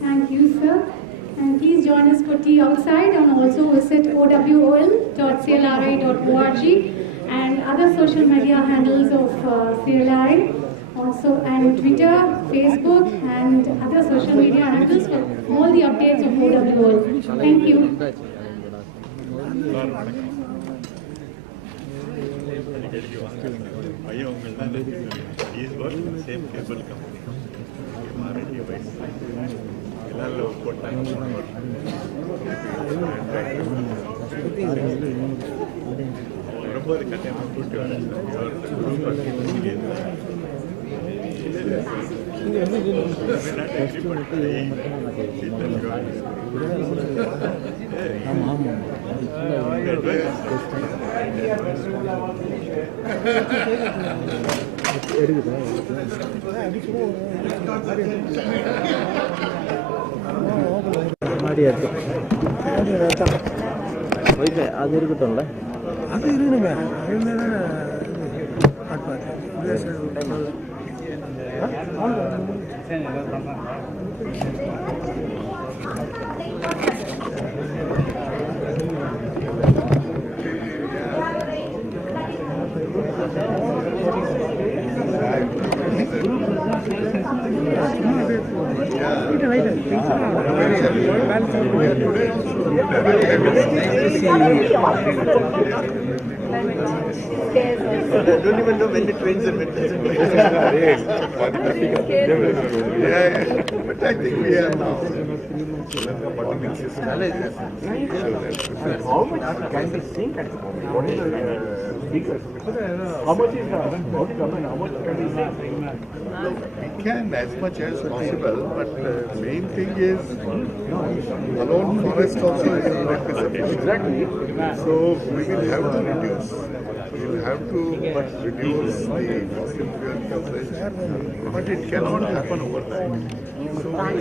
Thank you, sir. And please join us for tea outside and also visit OWOL.CLRI.org and other social media handles of CLRI, also and Twitter, Facebook and other social media handles for all the updates of OWOL. Thank you. He's working in the same cable company. I don't even know when the trains are meant to but I think we are now. How much can we sink at the moment? What is the speakers? How much is the outcome and how much can we sink? We can as much as possible, but the main thing is alone forest also is not sufficient. Exactly. So we will have to reduce. We will have to reduce the fossil fuel coverage, but it cannot happen overnight. So